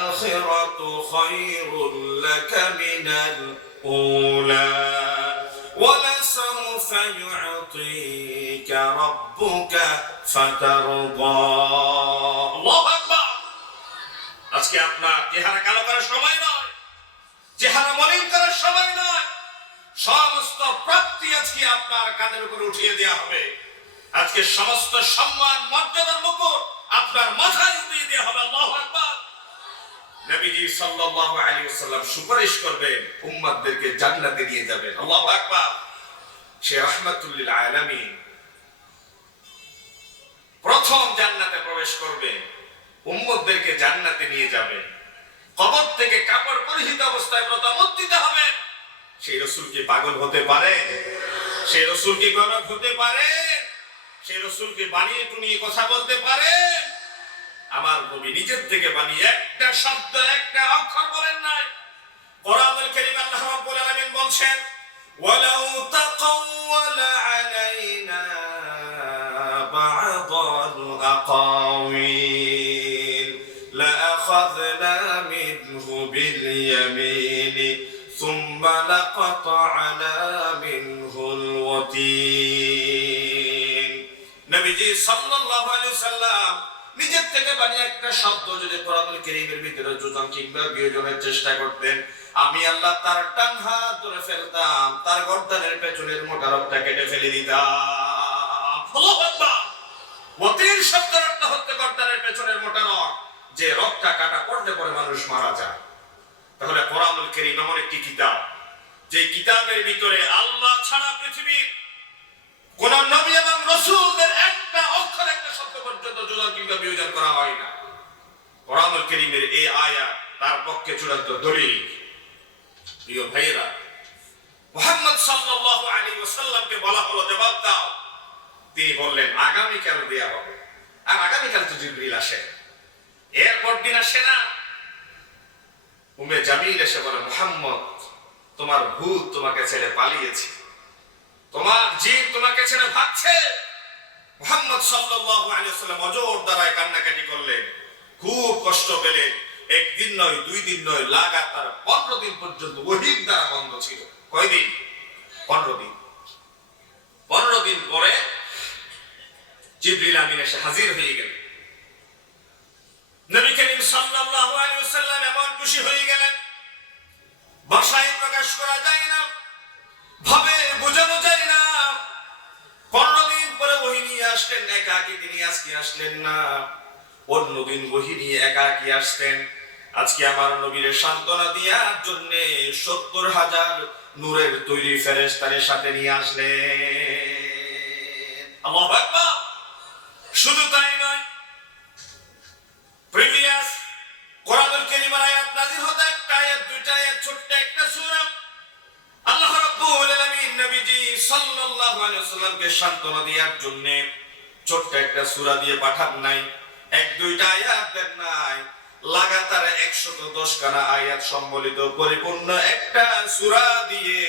আখিরাতু খায়রুল লাকা মিনাল উলা ওয়ালাসাউফা ইউতিকা রাব্বুকা ফাতারদা। আল্লাহু আকবার। আজকে আপনার চেহারা কালো করার সময় নয়, চেহারা মলিন করার সময় নয়। সমস্ত প্রাপ্তি আজকে আপনার কাঁধের উপর উঠিয়ে দেওয়া হবে। আজকে সমস্ত সম্মান মর্যাদার মুকুট আপনার মাথায় উঠিয়ে দেওয়া হবে। আল্লাহু আকবার। নবীজি সাল্লাল্লাহু আলাইহি ওয়াসাল্লাম সুপারিশ করবেন, উম্মতদেরকে জান্নাতে নিয়ে যাবেন। আল্লাহু আকবার। সে রাহমাতুল লিল আলামিন প্রথম জান্নাতে প্রবেশ করবেন, উম্মতদেরকে জান্নাতে নিয়ে যাবেন। কবর থেকে কাপড় পরিহিত অবস্থায় প্রথম উত্থিত হবেন। সেই রাসূল কি পাগল হতে পারে? সেই রাসূল কি গণক হতে পারে? সেই রাসূল কি বানিয়ে টুনিয়ে কথা বলতে পারে? আমার নবী নিজের থেকে বানিয়ে একটা শব্দ একটা অক্ষর বলেন নাই। কোরআনুল কারীম আল্লাহ রাব্বুল আলামিন বলছেন, ওয়ালাউ তাকাওয়ালা আলাইনা বা'দাল আকাওয়িল লাআখাযনা মিনহু বিল ইয়ামিনি সুম্মা লাকাতা'না মিনহুল ওয়াতিন। নবীজি সাল্লাল্লাহু আলাইহি ওয়াসাল্লাম নিজের থেকে বানিয়ে একটা শব্দ যদি কোরআনুল কারীমের ভিতরে যোজন কিংবা বিয়োজনের চেষ্টা করতেন, আমি আল্লাহ তার ডান হাত ধরে ফেলতাম, তার গর্দানের পেছনের মোটা রগটা কেটে ফেলে দিতাম। আল্লাহু আকবার। ওয়াতিন শব্দের অর্থ হচ্ছে গর্দানের পেছনের মোটা রগ, যে রগটা কাটা পড়লে পরে মানুষ মারা যায়। তাহলে কোরআনুল কারীম এমন একটি কিতাব, যে কিতাবের ভিতরে আল্লাহ ছাড়া পৃথিবীর কোন নবী এবং রাসূলদের একটা অক্ষর একটা শব্দ পর্যন্ত যোজন কিংবা বিয়োজন করা হয় না। কোরআনুল কারীমের এই আয়াত তার পক্ষে চূড়ান্ত দলিল। প্রিয় ভাইরা, মুহাম্মদ সাল্লাল্লাহু আলাইহি ওয়াসাল্লামকে বলা হলো জবাব দাও। তিনি বললেন আগামী কাল দেয়া হবে। আর আগামী কাল তো জিবরিল আসে, এরপর দিন আসে না। উম্মে জামিল এসে বলে, মুহাম্মদ তোমার ভূত তোমাকে ছেড়ে পালিয়েছে, তোমার জিন তোমাকে ছেড়ে ভাগছে। মুহাম্মদ সাল্লাল্লাহু আলাইহি ওয়াসাল্লাম অজর দ্বারায় কান্নাকাটি করলেন, খুব কষ্ট পেলেন। একদিন নয়, 2 দিন নয়, লাগাতার 15 দিন পর্যন্ত ওহীর দ্বারা বন্ধ ছিল। কয়দিন? 15 দিন। 15 দিন পরে জিবরিল আমিন এসে হাজির হয়ে গেলেন। নবী করিম সাল্লাল্লাহু আলাইহি ওয়াসাল্লাম এমন খুশি হয়ে গেলেন, ভাষায় প্রকাশ করা যায় না, ভাবে বোঝানো যায় না। 15 দিন পরে ওহী নিয়ে আসলেন, একাকী তিনি আজকে আসলেন না। অন্যদিন ওহী নিয়ে একাকী আসতেন। আজকে আমার নবীর সান্ত্বনা দেওয়ার জন্য 70,000 নূরের তৈরি ফেরেশতাদের সাথে নিয়ে আসলেন। আল্লাহু আকবার। শুধু তাই নয়, প্রিভিয়াস কোরআনুল কারীমের আয়াত নাযিল হতে একটা আয়াত, দুইটা আয়াত, ছোট্ট একটা সূরা, আল্লাহ রাব্বুল আলামিন নবীজি সাল্লাল্লাহু আলাইহি ওয়াসাল্লামকে সান্ত্বনা দেওয়ার জন্য ছোট্ট একটা সূরা দিয়ে পাঠান নাই, এক দুইটা আয়াত দেন নাই, লাগাতার 110 খানা আয়াত সম্বলিত পরিপূর্ণ একটা সূরা দিয়ে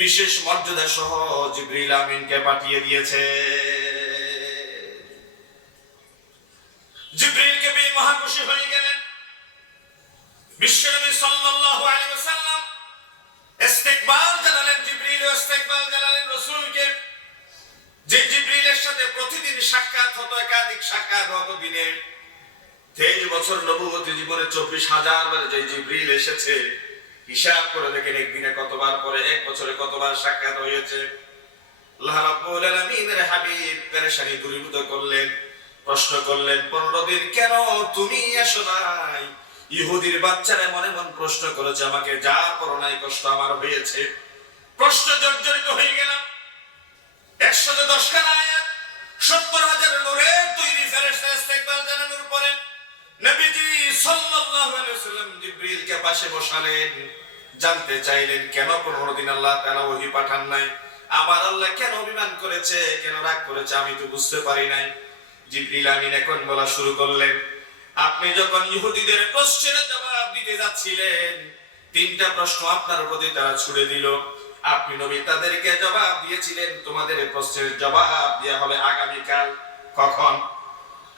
বিশেষ মর্যাদা সহ জিবরিল আমিনকে পাঠিয়ে দিয়েছে। জিবরিলকে পেয়ে মহা খুশি হয়ে গেলেন। বিশ্বনবী সাল্লাল্লাহু আলাইহি ওয়াসাল্লাম ইস্তিকবাল জানালেন, জিবরিল ইস্তিকবাল জানালেন রাসূলকে। যে জিবরিলের সাথে প্রতিদিন সাক্ষাৎ হতো, একাধিক সাক্ষাৎ হতো দিনে। 23 বছর নবুয়তি জীবনে 24,000 বার যে জিবরিল এসেছে, হিসাব করে দেখেন একদিনে কতবার, পরে এক বছরে কতবার সাক্ষাৎ হয়েছে। আল্লাহ রাব্বুল আলামিনের হাবিব পেরেশানি দূরীভূত করলেন, প্রশ্ন করলেন, 15 দিন কেন তুমি আসো নাই? ইহুদির বাচ্চারা মনে মন প্রশ্ন করেছে, আমাকে যা করো নাই কষ্ট আমার হয়েছে। প্রশ্ন জর্জরিত হয়ে গেলাম। 110 খানা আয়াত, 70,000 নূরের তৈরি ফেরেশতা ইস্তেকবাল জানানোর পরে নবীজি সাল্লাল্লাহু আলাইহি ওয়াসাল্লাম জিবরিলকে পাশে বসালেন। জানতে চাইলেন, কেন 15 দিন আল্লাহ তাআলা ওহী পাঠান নাই? আমার আল্লাহ কেন অভিমান করেছে, কেন রাগ করেছে, আমি তো বুঝতে পারি নাই। জিবরিল আমিন এখন বলা শুরু করলেন, আপনি যখন ইহুদিদের প্রশ্নের জবাব দিতে যাচ্ছিলেন, 3টা প্রশ্ন আপনার প্রতি তারা ছুড়ে দিল। আপনি নবী তাদেরকে জবাব দিয়েছিলেন, তোমাদের প্রশ্নের জবাব দেয়া হবে আগামীকাল। কখন?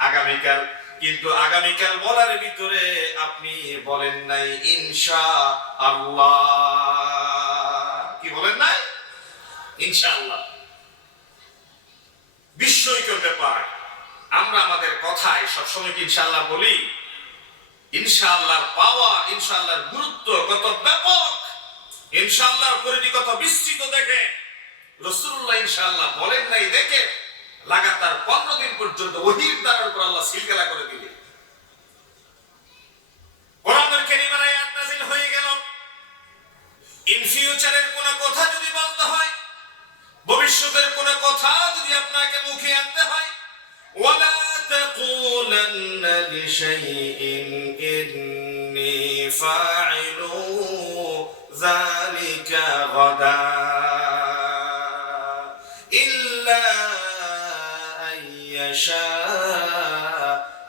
আগামীকাল। কিন্তু আগামীকাল বলার ভিতরে আপনি বলেন নাই ইনশাআল্লাহ। কি বলেন নাই? ইনশাআল্লাহ। বিস্ময়কর ব্যাপার, আমরা আমাদের কথায় সবসময় কি ইনশাআল্লাহ বলি? ইনশাআল্লাহর পাওয়া, ইনশাআল্লাহর গুরুত্ব কত ব্যাপক, ইনশাআল্লাহর পরিধি কত বিস্তৃত দেখে রাসূলুল্লাহ ইনশাআল্লাহ বলেন নাই দেখে লাগাতার 15 দিন পর্যন্ত ওহীর দ্বারার উপর আল্লাহ সিলসিলা করে দিলেন। কোরআনুল কারীমের আয়াত নাযিল হয়ে গেল। ইন ফিউচারের কোন কথা যদি বলতে হয়, ভবিষ্যতের কোন কথা যদি আপনাকে মুখে আনতে হয়, ওয়ালা তাকুলান্না লিশাইইন ইন্নী ফাইলু যালিকা গাদা ইল্লা আইয়াশা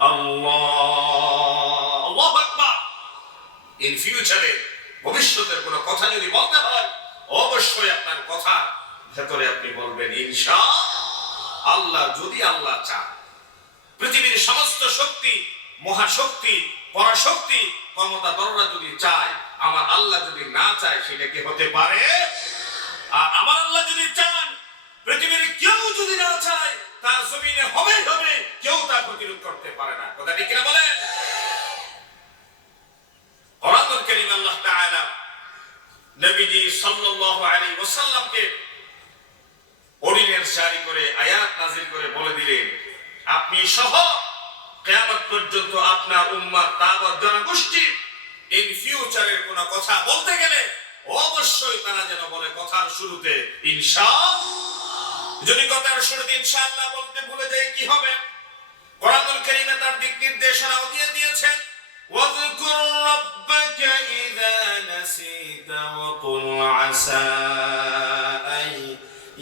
আল্লাহ। আল্লাহু আকবার। ইন ফিউচারে ভবিষ্যতের কোন কথা যদি বলতে হয়, অবশ্যই আপনার কথা ভেতরে আপনি বলবেন ইনশাআল্লাহ, যদি আল্লাহ চান। পৃথিবীর সমস্ত শক্তি, মহাশক্তি, পরাশক্তি, ক্ষমতাধররা যদি চায়, আমার আল্লাহ যদি না চায়, সেটা কি হতে পারে? আর আমার আল্লাহ যদি চান, পৃথিবীর কেউ যদি না চায়, তার জমিনে হবেই হবে, কেউ তা প্রতিরোধ করতে পারে না। কথা ঠিক কিনা বলেন? কোরআনুল কারীম আল্লাহ তাআলা নবীজি সাল্লাল্লাহু আলাইহি ওয়াসাল্লামকে অর্ডিন্যান্স জারি করে, আয়াত নাযিল করে বলে দিলেন, আপনি সহ কিয়ামত পর্যন্ত আপনার উম্মাহ তাওয়াত জনগোষ্ঠী ইন ফিউচারের কোন কথা বলতে গেলে অবশ্যই তারা যেন বলে কথার শুরুতে ইনশাআল্লাহ। যদি কথার শুরুতে ইনশাআল্লাহ বলতে ভুলে যায় কি হবে? কোরআনুল কারীমে তার দিক নির্দেশনাও দিয়ে দিয়েছেন, ওয়াযকুর রাব্বাকা ইযা নাসিতা ওয়া কুল আসা আই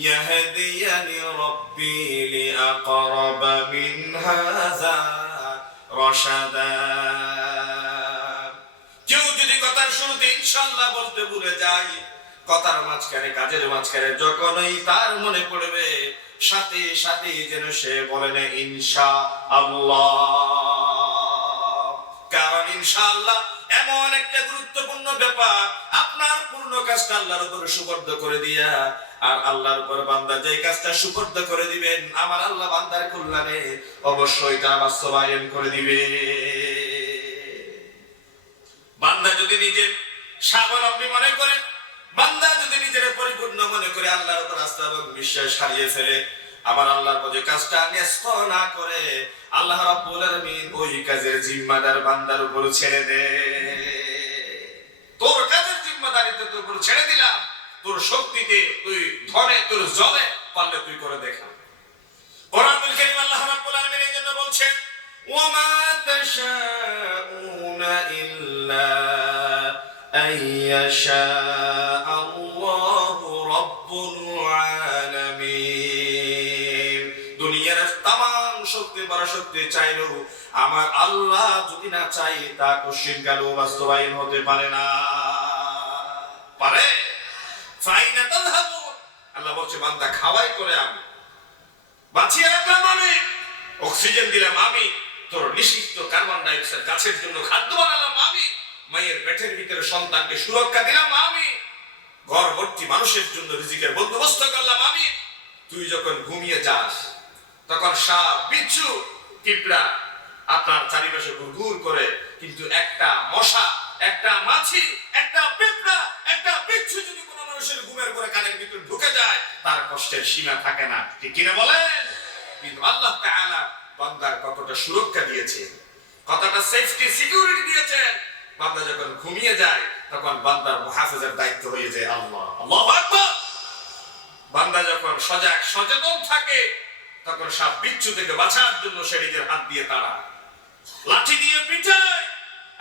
ইয়াহদিয়ানি রাব্বি লিআকরাবা মিন হাযা রাশাদা। কেউ যদি কথার শুরুতে ইনশাআল্লাহ বলতে ভুলে যায়, কথার মাঝখানে, কাজের মাঝখানে যখনই তার মনে পড়বে, সাথে সাথে যেন সে বলে না ইনশাআল্লাহ। কারণ ইনশাআল্লাহ এমন একটা গুরুত্বপূর্ণ ব্যাপার, আপনার পূর্ণ কাজটা আল্লাহর উপর সুপর্দ করে দিয়া, আর আল্লাহর উপর বান্দা যে কাজটা সুপর্দ করে দিবেন, আমার আল্লাহ বান্দার কল্যাণে অবশ্যই তা বাস্তবায়ন করে দিবে। বান্দা যদি নিজে স্বাবলম্বী মনে করে, বান্দা যদি নিজের পরিপূর্ণ মনে করে আল্লাহর উপর আস্থা এবং বিশ্বাস হারিয়ে ফেলে, আমার আল্লাহর পথে কাজটা ন্যস্ত না করে, আল্লাহ রাব্বুল আলামিন ওই কাজের জিম্মাদার বান্দার উপর ছেড়ে দে। তোর কাজের জিম্মাদারি তোর উপর ছেড়ে দিলাম, তোর শক্তিতে, তুই ধনে, তোর জলে পারলে তুই করে দেখা। কোরআনুল কারীম আল্লাহ রাব্বুল আলামিন এই জন্য বলছেন, ওয়া মা তাশাউনা ইল্লা আইয়াশা আল্লাহু রাব্বুল আলামিন। দুনিয়ার तमाम শক্তি পরাশক্তি চাইলেও আমার আল্লাহ যদি না চাই, তা কোশ্চিন কালেও বাস্তবায়ন হতে পারে না। পারে? ফাইনা তাযহাবুন। আল্লাহ বলছে, বান্দা খাওয়াই করে আমি, বাঁচিয়ে রাখলাম আমি, অক্সিজেন দিলাম আমি, তোর নিষিদ্ধ কার্বন ডাই অক্সাইড গাছের জন্য খাদ্য বানালাম আমি, মায়ের পেটের ভিতরে সন্তানকে সুরক্ষা দিলাম আমি, ঘর ভর্তি মানুষের জন্য রিজিকের বন্দোবস্ত করলাম আমি। তুই যখন ঘুমিয়ে যাস, তখন সাপ, বিচ্ছু, পিঁপড়া আপনার চারিপাশে ঘুরঘুর করে, কিন্তু একটা মশা, একটা মাছি, একটা পিঁপড়া, একটা বিচ্ছু যদি কোনো মানুষের ঘুমের করে কানের ভিতরে ঢুকে যায়, তার কষ্টের সীমা থাকে না। ঠিক কিনা বলেন? কিন্তু আল্লাহ তাআলা বান্দার কতটা সুরক্ষা দিয়েছেন, কতটা সেফটি সিকিউরিটি দিয়েছেন, বান্দা যখন ঘুমিয়ে যায় তখন বান্দার মুহাফেজের দায়িত্ব হয়ে যায় আল্লাহ। আল্লাহু আকবার। বান্দা যখন সজাগ সচেতন থাকে তখন সাপ বিচ্ছু থেকে বাঁচার জন্য সে নিজের হাত দিয়ে তাড়ায়, লাঠি দিয়ে পিটায়।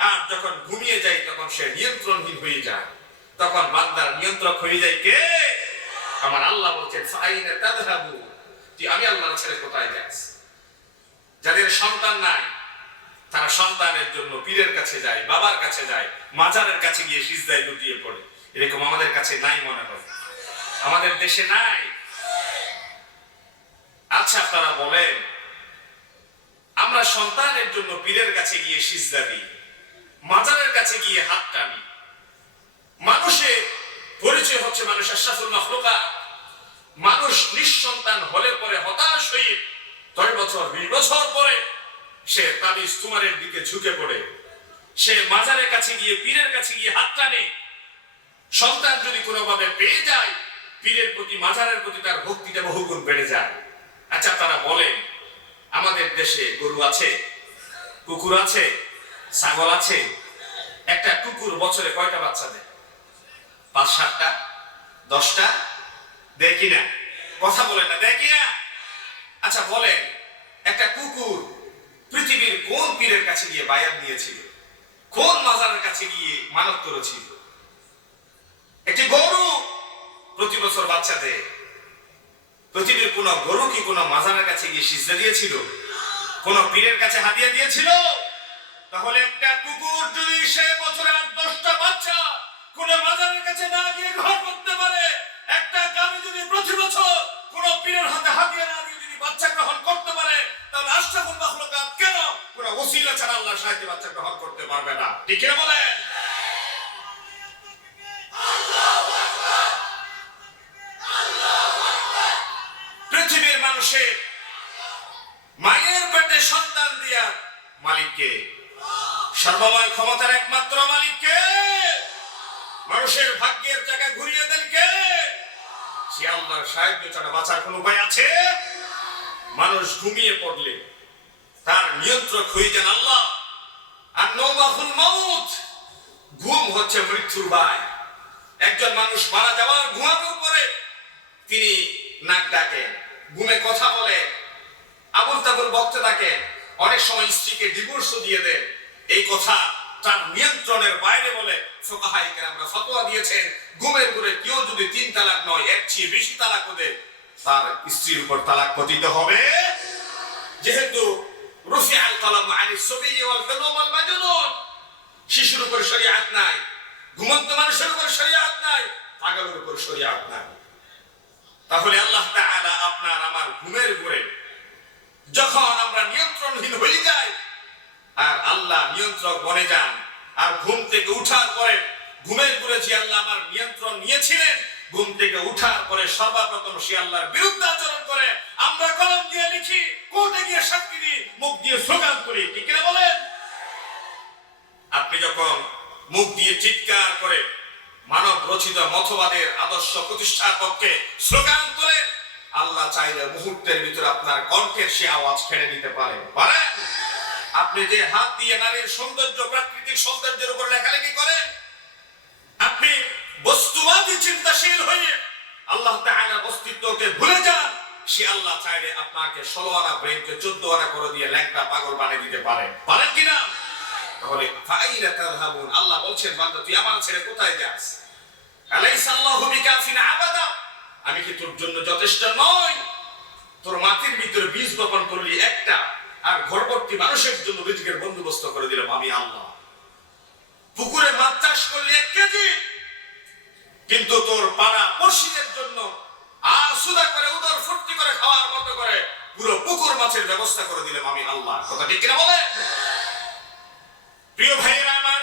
আর যখন ঘুমিয়ে যায় তখন সে নিয়ন্ত্রণহীন হয়ে যায়। তখন বান্দার নিয়ন্ত্রক হয়ে যায় কে? আমার আল্লাহ বলছেন ফাইনা তাযহাবু, তুই আমি আল্লাহর ছেড়ে কোথায় যাস? যাদের সন্তান নাই তারা সন্তানের জন্য পীরের কাছে যায়, বাবার কাছে যায়, মাজারের কাছে গিয়ে সিজদায় লুটিয়ে পড়ে। এরকম আমাদের কাছে নাই মনে হয়, আমাদের দেশে নাই। আচ্ছা আপনারা বলেন, আমরা সন্তানের জন্য পীরের কাছে গিয়ে সিজদা দিই, মাজারের কাছে গিয়ে হাত টানি। মানুষের পরিচয় হচ্ছে মানুষ আশরাফুল মাখলুকাত। মানুষ নিঃসন্তান হলে পরে হতাশ হয়ে 10 বছর 20 বছর পরে সে তাবিজ তুমারের দিকে ঝুঁকে পড়ে, সে মাজারের কাছে গিয়ে পীরের কাছে গিয়ে হাত টানে। সন্তান যদি কোনোভাবে পেয়ে যায়, পীরের প্রতি মাজারের প্রতি তার ভক্তিটা বহুগুণ বেড়ে যায়। আচ্ছা তারা বলেন, আমাদের দেশে গরু আছে, কুকুর আছে, ছাগল আছে। একটা কুকুর বছরে কয়টা বাচ্চা দেয়? 5-7টা, 10টা দেয় কিনা? কথা বলেন না, দেয় কিনা? আচ্ছা বলেন, একটা কুকুর পৃথিবীর কোন পীরের কাছে গিয়ে বায়াত নিয়েছিল? কোন মাজারের কাছে গিয়ে মানত করেছিল? একটি গরু প্রতি বছর বাচ্চা দেয়। পৃথিবীর কোন গরু কি কোন মাজারের কাছে গিয়ে সিজদা দিয়েছিল? কোন পীরের কাছে হাদিয়া দিয়েছিল? তাহলে একটা কুকুর যদি সে বছরে 10টা বাচ্চা কোন মাজারের কাছে না গিয়ে গ্রহণ করতে পারে, একটা গাভী যদি প্রতি বছর কোন পীরের হাতে হাদিয়া না দিয়ে যদি বাচ্চা গ্রহণ করতে পারে, তাহলে আশরাফুল মাখলুকাত কেন কোন ওসিলা ছাড়া আল্লাহর সাহায্যে বাচ্চা গ্রহণ করতে পারবে না? ঠিক কি বলেন? পৃথিবীর মানুষের মায়ের পেটে সন্তান দিয়া মালিককে, সর্বময় ক্ষমতার একমাত্র মালিককে, মানুষের ভাগ্যের জায়গা ঘুরিয়ে দেন কে? সে আল্লাহর সাহায্য ছাড়া বাঁচার কোন উপায় আছে? মানুষ ঘুমিয়ে পড়লে তার নিয়ন্ত্রক হয়ে যান আল্লাহ। আর নওমাহুল মাউত, ঘুম হচ্ছে মৃত্যুর ভাই। একজন মানুষ মারা যাওয়ার ঘুমানোর পরে তিনি নাক ডাকেন, ঘুমে কথা বলে, আবুল তাবুল বকতে থাকে, অনেক সময় স্ত্রীকে ডিভোর্সও দিয়ে দেন। এই কথা তার নিয়ন্ত্রণের বাইরে বলে ফুকাহায়ে কেরামরা ফতোয়া দিয়েছেন, ঘুমের ঘরে কেউ যদি 3 তালাক নয়, এর চেয়ে বেশি তালাক দেয়, তার স্ত্রীর উপর তালাক পতিত হবে। যেহেতু রুফিআল কালামু আনিস সাবিয়্যি ওয়াল হুলুম ওয়াল মাজনুন, শিশুর উপর শরীয়ত নাই, ঘুমন্ত মানুষের উপর শরীয়ত নাই, পাগলের উপর শরীয়ত নাই। তাহলে আল্লাহ তাআলা আপনার আমার ঘুমের ঘরে যখন আমরা নিয়ন্ত্রণহীন হয়ে যাই আর আল্লাহ নিয়ন্ত্রক বনে যান, আর ঘুম থেকে উঠার পরে ঘুমের ঘরে যে আল্লাহ আমার নিয়ন্ত্রণ নিয়েছিলেন, ঘুম থেকে উঠার পরে সর্বপ্রথম সে আল্লাহর বিরুদ্ধে আচরণ করে, আমরা কলম দিয়ে লিখি, কোর্টে গিয়ে সাক্ষী দিই, মুখ দিয়ে স্লোগান করি। ঠিক কিনা বলেন? আপনি যখন মুখ দিয়ে চিৎকার করে মানব রচিত মতবাদের আদর্শ প্রতিষ্ঠার পক্ষে স্লোগান তোলেন, আল্লাহ চাইলে মুহূর্তের ভিতরে আপনার কণ্ঠের সে আওয়াজ কেড়ে নিতে পারেন। আপনি যে হাত দিয়ে নারীর সৌন্দর্য, প্রাকৃতিক সৌন্দর্যের উপর লেখালেখি করেন, আপনি বস্তুবাদী চিন্তাশীল হয়ে আল্লাহ তাআলার অস্তিত্বকে ভুলে যান, সে আল্লাহ চাইলে আপনাকে 16 আনা ব্রেনকে 14 আনা করে দিয়ে ল্যাংটা পাগল বানিয়ে দিতে পারেন। পারেন কিনা? তাহলে ফাইনা তাযহাবুন, আল্লাহ বলছেন বান্দা তুই আমার ছেড়ে কোথায় যাস? আলাইসা আল্লাহু বিকাফিন আবাদা, আমি কি তোর জন্য যথেষ্ট নই? তোর মাটির ভিতরে বীজ বপন করলি একটা, আর ঘরবর্তী মানুষের জন্য রিজিকের বন্দোবস্ত করে দিলাম আমি আল্লাহ। পুকুরে মাছ চাষ করলি 1 কেজি, কিন্তু তোর পাড়া পড়শিদের জন্য আসুদা করে উদর ফুর্তি করে খাওয়ার মতো করে পুরো পুকুর মাছের ব্যবস্থা করে দিলাম আমি আল্লাহ। কথা ঠিক কিনা বলে? প্রিয় ভাইয়েরা আমার,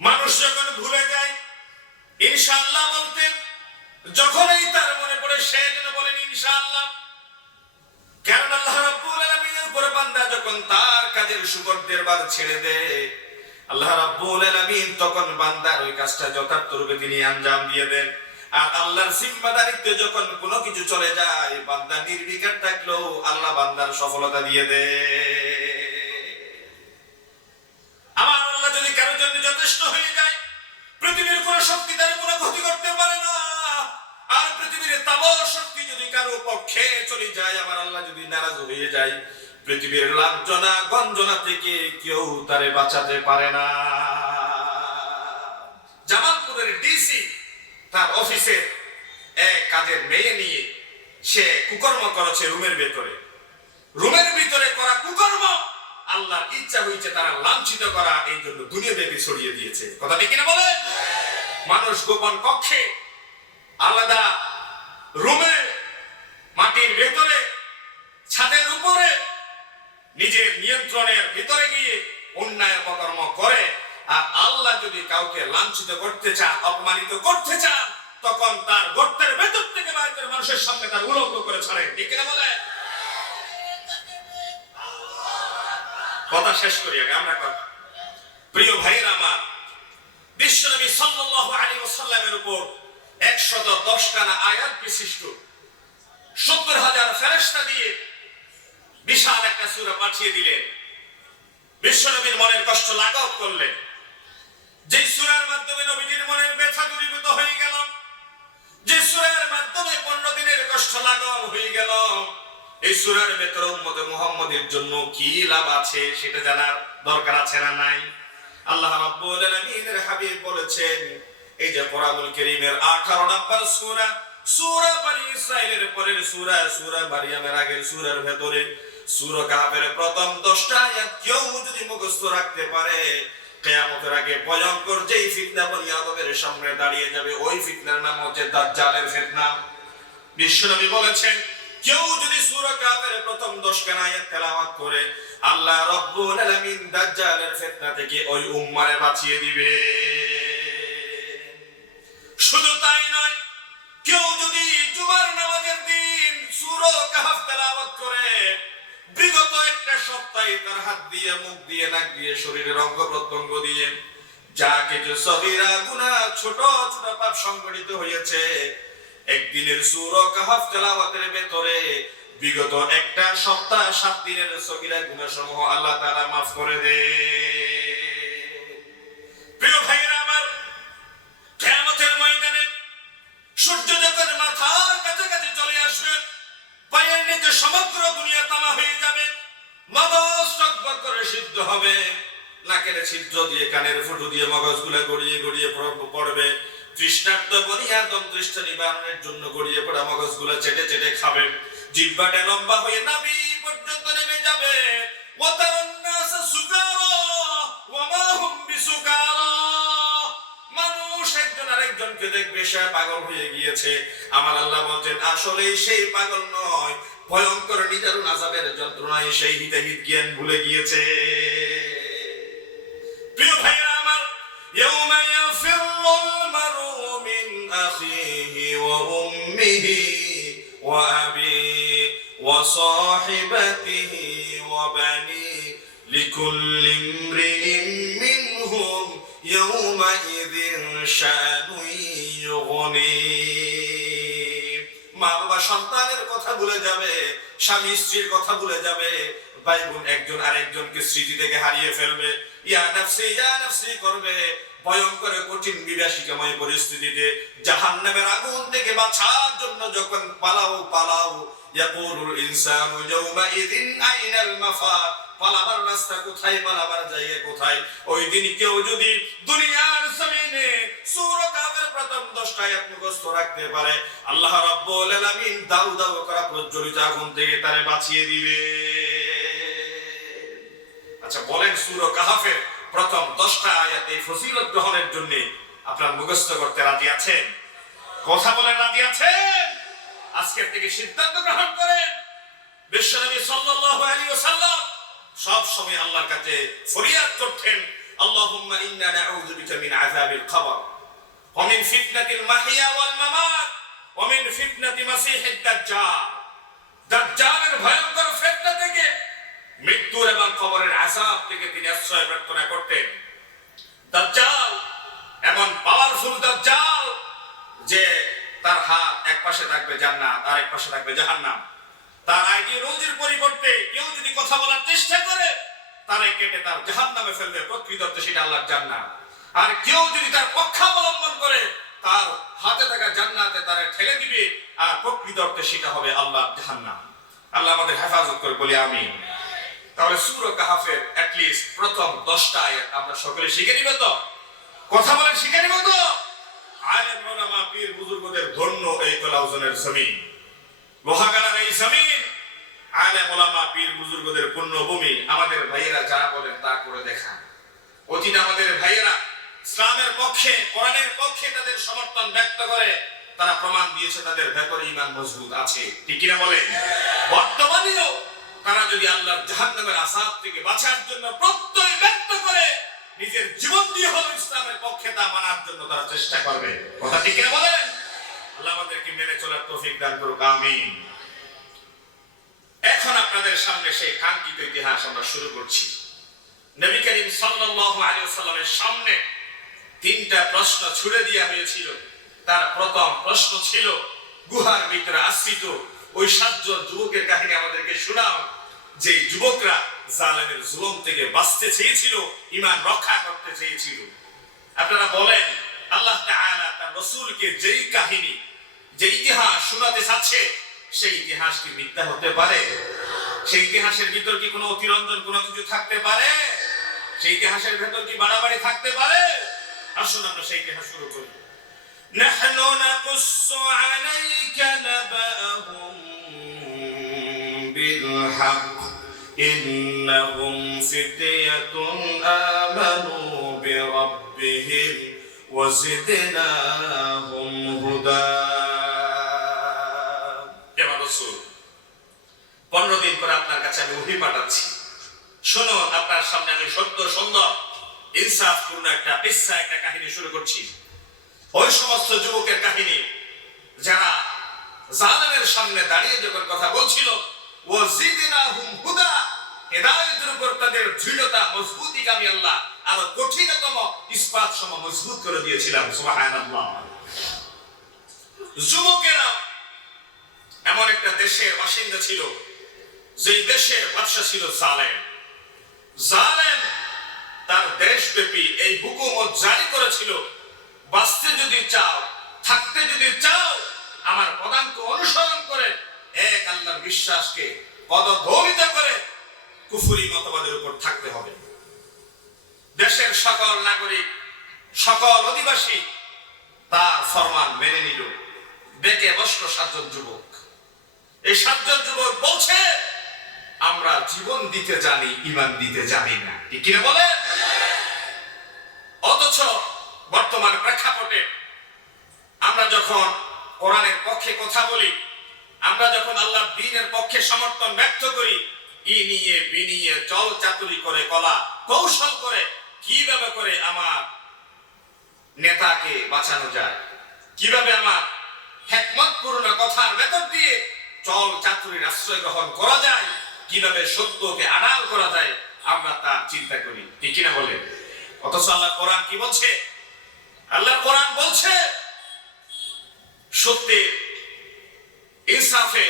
মানুষ যখন ভুলে যায় ইনশাআল্লাহ বলতে, যখনই তার মনে পড়ে সে যেন বলেন ইনশাআল্লাহ। কারণ আল্লাহ রাব্বুল আলামিনের উপর বান্দা যখন তার কাজের শুকরদের বার ছেড়ে দেয়, আল্লাহ রাব্বুল আলামিন তখন বান্দার ওই কাজটা যথার্থ রূপে তিনি আঞ্জাম দিয়ে দেন। আর আল্লাহর জিম্মাদারিতে যখন কোনো কিছু চলে যায়, বান্দা নির্বিকার থাকলেও আল্লাহ বান্দার সফলতা দিয়ে দেয়। যথেষ্ট হয়ে যায়। পৃথিবীর কোন শক্তি তার কোনো ক্ষতি করতে পারে না। আর পৃথিবীর তাবড় শক্তি যদি কারো পক্ষে চলে যায়, আমার আল্লাহ যদি নারাজ হয়ে যায়, পৃথিবীর লাঞ্ছনা গঞ্জনা থেকে কেউ তারে বাঁচাতে পারে না। জামালপুরের ডিসি তার অফিসে এক কাজের মেয়ে নিয়ে সে কুকর্ম করেছে রুমের ভিতরে করা কুকর্ম আল্লাহর ইচ্ছা হয়েছে তারা লাঞ্ছিত করা, এই জন্য দুনিয়াব্যাপী ছড়িয়ে দিয়েছে। কথা ঠিক কিনা বলেন? মানুষ গোপন কক্ষে আলাদা রুমে মাটির ভেতরে ছাদের উপরে নিজের নিয়ন্ত্রণের ভিতরে গিয়ে অন্যায় অপকর্ম করে। আর আল্লাহ যদি কাউকে লাঞ্ছিত করতে চান, অপমানিত করতে চান, তখন তার গর্তের ভেতর থেকে বাইর করে মানুষের সামনে তার উলঙ্গ করে ছাড়ে। ঠিক কিনা বলে? কথা শেষ করি আগে আমরা কথা। প্রিয় ভাইরা আমার, বিশ্বনবী সাল্লাল্লাহু আলাইহি ওয়াসাল্লামের উপর 110 খানা আয়াত বিশিষ্ট 70,000 ফেরেশতা দিয়ে বিশাল একটা সূরা পাঠিয়ে দিলেন। বিশ্বনবীর মনের কষ্ট লাঘব করলেন। যে সূরার মাধ্যমে নবীজির মনের ব্যথা দূরীভূত হয়ে গেল, যে সূরার মাধ্যমে 15 দিনের কষ্ট লাঘব হয়ে গেল, এই সূরার ভেতরে উম্মত মুহাম্মাদের জন্য কি লাভ আছে সেটা জানার দরকার আছে না নাই? আল্লাহ রাব্বুল আলামিনের হাবিব বলেছেন, এই যে কোরআনুল কারীমের 18 নম্বর সূরা, সূরা বনী ইসরাঈলের পরের সূরা, সূরা মারইয়ামের আগের সূরার ভেতরে সূরা কাহফের প্রথম 10টা আয়াত কেউ যদি মুখস্থ রাখতে পারে, কিয়ামতের আগে ভয়ঙ্কর যেই ফিতনা বনি আদমের সামনে দাঁড়িয়ে যাবে, ওই ফিতনার নাম হচ্ছে দাজ্জালের ফিতনা। বিশ্বনবী বলেছেন, কেউ যদি সূরা কাহফের প্রথম 10 খানা আয়াত তেলাওয়াত করে, আল্লাহ রাব্বুল আলামিন দাজ্জালের ফিতনা থেকে ওই উম্মারে বাঁচিয়ে দিবে। শুধু তাই নয়, কেউ যদি জুমার নামাজের দিন সূরা কাহফ তেলাওয়াত করে, বিগত একটা সপ্তাহে তার হাত দিয়ে, মুখ দিয়ে, নাক দিয়ে, শরীরের অঙ্গ প্রত্যঙ্গ দিয়ে যা কিছু সগীরা গুনাহ, ছোট ছোট পাপ সংগঠিত হয়েছে, একদিনের সূরা কাহফ তেলাওয়াতের ভেতরে বিগত একটা সপ্তাহ 7 দিনের সগীরা গুনাহ সমূহ আল্লাহ তাআলা maaf করে দেন। প্রিয় ভাইরা আমার, কিয়ামতের ময়দানে সূর্য যখন মাথার কাছাকাছি চলে আসবে, পায়ের নিচে সমগ্র দুনিয়া তামা হয়ে যাবে, মগজ টকবক করে সিদ্ধ হবে, নাকের ছিদ্র দিয়ে, কানের ফুটো দিয়ে মগজগুলো গড়িয়ে গড়িয়ে পড়বে। তৃষ্ণার্ত বনি আদম তৃষ্ণা নিবারণের জন্য গড়িয়ে পড়া মগজগুলো চেটে চেটে খাবে। জিহ্বাটা লম্বা হয়ে নাভি পর্যন্ত নেমে যাবে। ওয়াতারান্নাস সুকারা ওয়া মা হুম বিসুকারা, মানুষ একজন আরেকজনকে দেখবে সে পাগল হয়ে গিয়েছে। আমার আল্লাহ বলেন, আসলে সেই পাগল নয়, ভয়ঙ্কর নিদারুণ আযাবের যন্ত্রণায় সেই হিতাহিত জ্ঞান ভুলে গিয়েছে। প্রিয় ভাইরা আমার, ইয়াউমা ইয়াফিরুল মারউ মিন আখিহি ওয়া উম্মিহি ওয়া আবিহি ওয়া সাহিবাতিহি ওয়া বানিহি লিকুল্লি ইমরিইন মিনহুম ইয়াউমাইযিন শানুন ইউগনি। মা বাবা সন্তানের কথা ভুলে যাবে, স্বামী স্ত্রীর কথা ভুলে যাবে, ভাই বোন একজন আরেকজনকে স্মৃতি থেকে হারিয়ে ফেলবে, ইয়া নাফসি করবে। ভয়ঙ্কর কঠিন বিভীষিকাময় পরিস্থিতিতে জাহান্নামের আগুন থেকে বাঁচার জন্য যখন পালাও, ইয়াকুলুল ইনসানু ইয়াউমাইযিন আইনাল মাফার, পালাবার রাস্তা কোথায়, পালাবার জায়গা কোথায়? ওই দিন কেউ যদি দুনিয়ার জমিনে সূরা কাহফের প্রথম 10টা আয়াত মুখস্থ রাখতে পারে, আল্লাহ রাব্বুল আলামিন দাউ দাউ করা প্রজ্বলিত আগুন থেকে তারে বাঁচিয়ে দিবে। আচ্ছা বলেন, সূরা কাহফের প্রথম 10টা আয়াত এই ফজিলত গ্রহণের জন্য আপনারা মুখস্থ করতে রাজি আছেন? কথা বলেন, রাজি আছেন? আজকের থেকে সিদ্ধান্ত গ্রহণ করেন। বিশ্বনবী সাল্লাল্লাহু আলাইহি ওয়াসাল্লাম সব সময় আল্লাহর কাছে ফরিয়াদ করতেন, আল্লাহুম্মা ইন্না নাউযু বিকা মিন আযাবিল কবর ওয়া মিন ফিতনাতিল মাহইয়া ওয়াল মামাত ওয়া মিন ফিতনাতি মাসিহিদ দাজ্জাল। দাজ্জালের ভয়ঙ্কর ফিতনা থেকে, মৃত্যু এবং কবরের আযাব থেকে তিনি আশ্রয় প্রার্থনা করতেন। দাজ্জাল এমন পাওয়ারফুল দাজ্জাল যে তার হাত এক পাশে থাকবে জান্নাত আর এক পাশে থাকবে জাহান্নাম। তার আইডিওলজির পরিবর্তে কেউ যদি কথা বলার চেষ্টা করে, তারে কেটে তার জাহান্নামে ফেলবে, প্রকৃত অর্থে সেটা আল্লাহর জান্নাত। আর কেউ যদি তার পক্ষাবলম্বন করে তার হাতে থাকা জান্নাতে তারা ঠেলে দিবে, আর প্রকৃত অর্থে সেটা হবে আল্লাহর জাহান্নাম। আল্লাহ আমাদের হেফাজত করে বলি আমিন। তাহলে সূরা কাহফের এট লিস্ট প্রথম 10টা আয়াত আমরা সকলে শিখে নিব তো? কথা বলেন, শিখে নিব তো? আলেম ওলামা পীর বুজুর্গদের ধন্য এই কলাউজনের জমিন, লোহাগাড়ার এই জমিন, আলেম ওলামা পীর বুজুর্গদের পুণ্যভূমি। আমাদের ভাইয়েরা যা বলেন তা করে দেখান। অতীতে আমাদের ভাইয়েরা ইসলামের পক্ষে, কোরআনের পক্ষে তাদের সমর্থন ব্যক্ত করে, তারা প্রমাণ দিয়েছে তাদের ভেতরে ঈমান মজবুত আছে, ঠিক কিনা বলেন? বর্তমানেও তারা যদি আল্লাহর জাহান্নামের আযাব থেকে বাঁচার জন্য প্রত্যয় ব্যক্ত করে নিজের জীবন দিয়ে হলো ইসলামের পক্ষে তা মানার জন্য তারা চেষ্টা করবে, কথা ঠিক কিনা বলেন? আল্লাহ আমাদেরকে মেনে চলার তৌফিক দান করুক, আমিন। এখন আপনাদের সামনে সেই কাঙ্ক্ষিত ইতিহাস আমরা শুরু করছি। নবী করিম সাল্লাল্লাহু আলাইহি ওয়াসাল্লামের সামনে 3টা প্রশ্ন ছুড়ে দেওয়া হয়েছিল। তার প্রথম প্রশ্ন ছিল, গুহার ভিতরে আশ্রিত ওই 7 জন যুবকের কাহিনী আমাদেরকে শোনাও, যে যুবকরা জালেমের জুলুম থেকে বাঁচতে চেয়েছিল, ঈমান রক্ষা করতে চেয়েছিল। আপনারা বলেন, আল্লাহ তাআলা তার রাসূলকে যেই কাহিনী, যে ইতিহাস শোনাতে চাচ্ছে, সেই ইতিহাস কি মিথ্যা হতে পারে? সেই ইতিহাসের ভিতর কি কোনো অতিরঞ্জন কোনো কিছু থাকতে পারে? সেই ইতিহাসের ভিতর কি বাড়াবাড়ি থাকতে পারে? আসুন আমরা সেই ইতিহাস শুরু করি। নাহনু নাকুসসু আলাইকা নাবাআহুম বিল হক ইন্নাহুম ফিতয়াতুন আমানু বিরাব্বিহিম ওয়া জিদনাহুম হুদা। 15 দিন পরে আপনার কাছে আমি ওহী পাঠাচ্ছি, শুনুন। আপনার সামনে আমি সত্য সুন্দর ইনসাফপূর্ণ একটা কিসসা, একটা কাহিনী শুরু করছি। ওই সমস্ত যুবকের কাহিনী যারা জালেমের সামনে দাঁড়িয়ে যখন কথা বলছিল, ওয়াজিদনাহুম হুদা, হেদায়েতের উপর তাদের দৃঢ়তা মজবুতি আমি আল্লাহ আরো কঠিনতম ইসবাত সম মজবুত করে দিয়েছিলাম, সুবহানাল্লাহ। যুবকেরা এমন একটা দেশের বাসিন্দা ছিল, যেই দেশের বাদশা ছিল জালেম। জালেম তার দেশব্যাপী এই হুকুমত জারি করেছিল, বাঁচতে যদি চাও, থাকতে যদি চাও, আমার পদাঙ্ক অনুসরণ করে এক আল্লাহর বিশ্বাসকে পদদলিত করে কুফরি মতবাদের উপর থাকতে হবে। দেশের সকল নাগরিক, সকল অধিবাসী তার ফরমান মেনে নিল। বেঁকে বসল 7 জন যুবক। এই 7 জন যুবক বলছে, আমরা জীবন দিতে জানি, ঈমান দিতে জানি না, ঠিক কিনা বলেন? অথচ বর্তমান প্রেক্ষাপটে আমরা যখন কোরআনের পক্ষে কথা বলি, আমরা যখন আল্লাহর দ্বীনের পক্ষে সমর্থন ব্যক্ত করি, ই নিয়ে বিনিয়ে চল চাতুরি করে, কলা কৌশল করে কিভাবে করে আমার নেতাকে বাঁচানো যায়, কিভাবে আমার হিকমতপূর্ণ কথার ভেতর দিয়ে চল চাতুরির আশ্রয় গ্রহণ করা যায়, কিভাবে সত্যকে আড়াল করা যায়, আমরা তা চিন্তা করি, ঠিক কিনা বলে? অথচ আল্লাহ কোরআন কি বলছে? আল্লাহ কোরআন বলছে, সত্যে ইনসাফে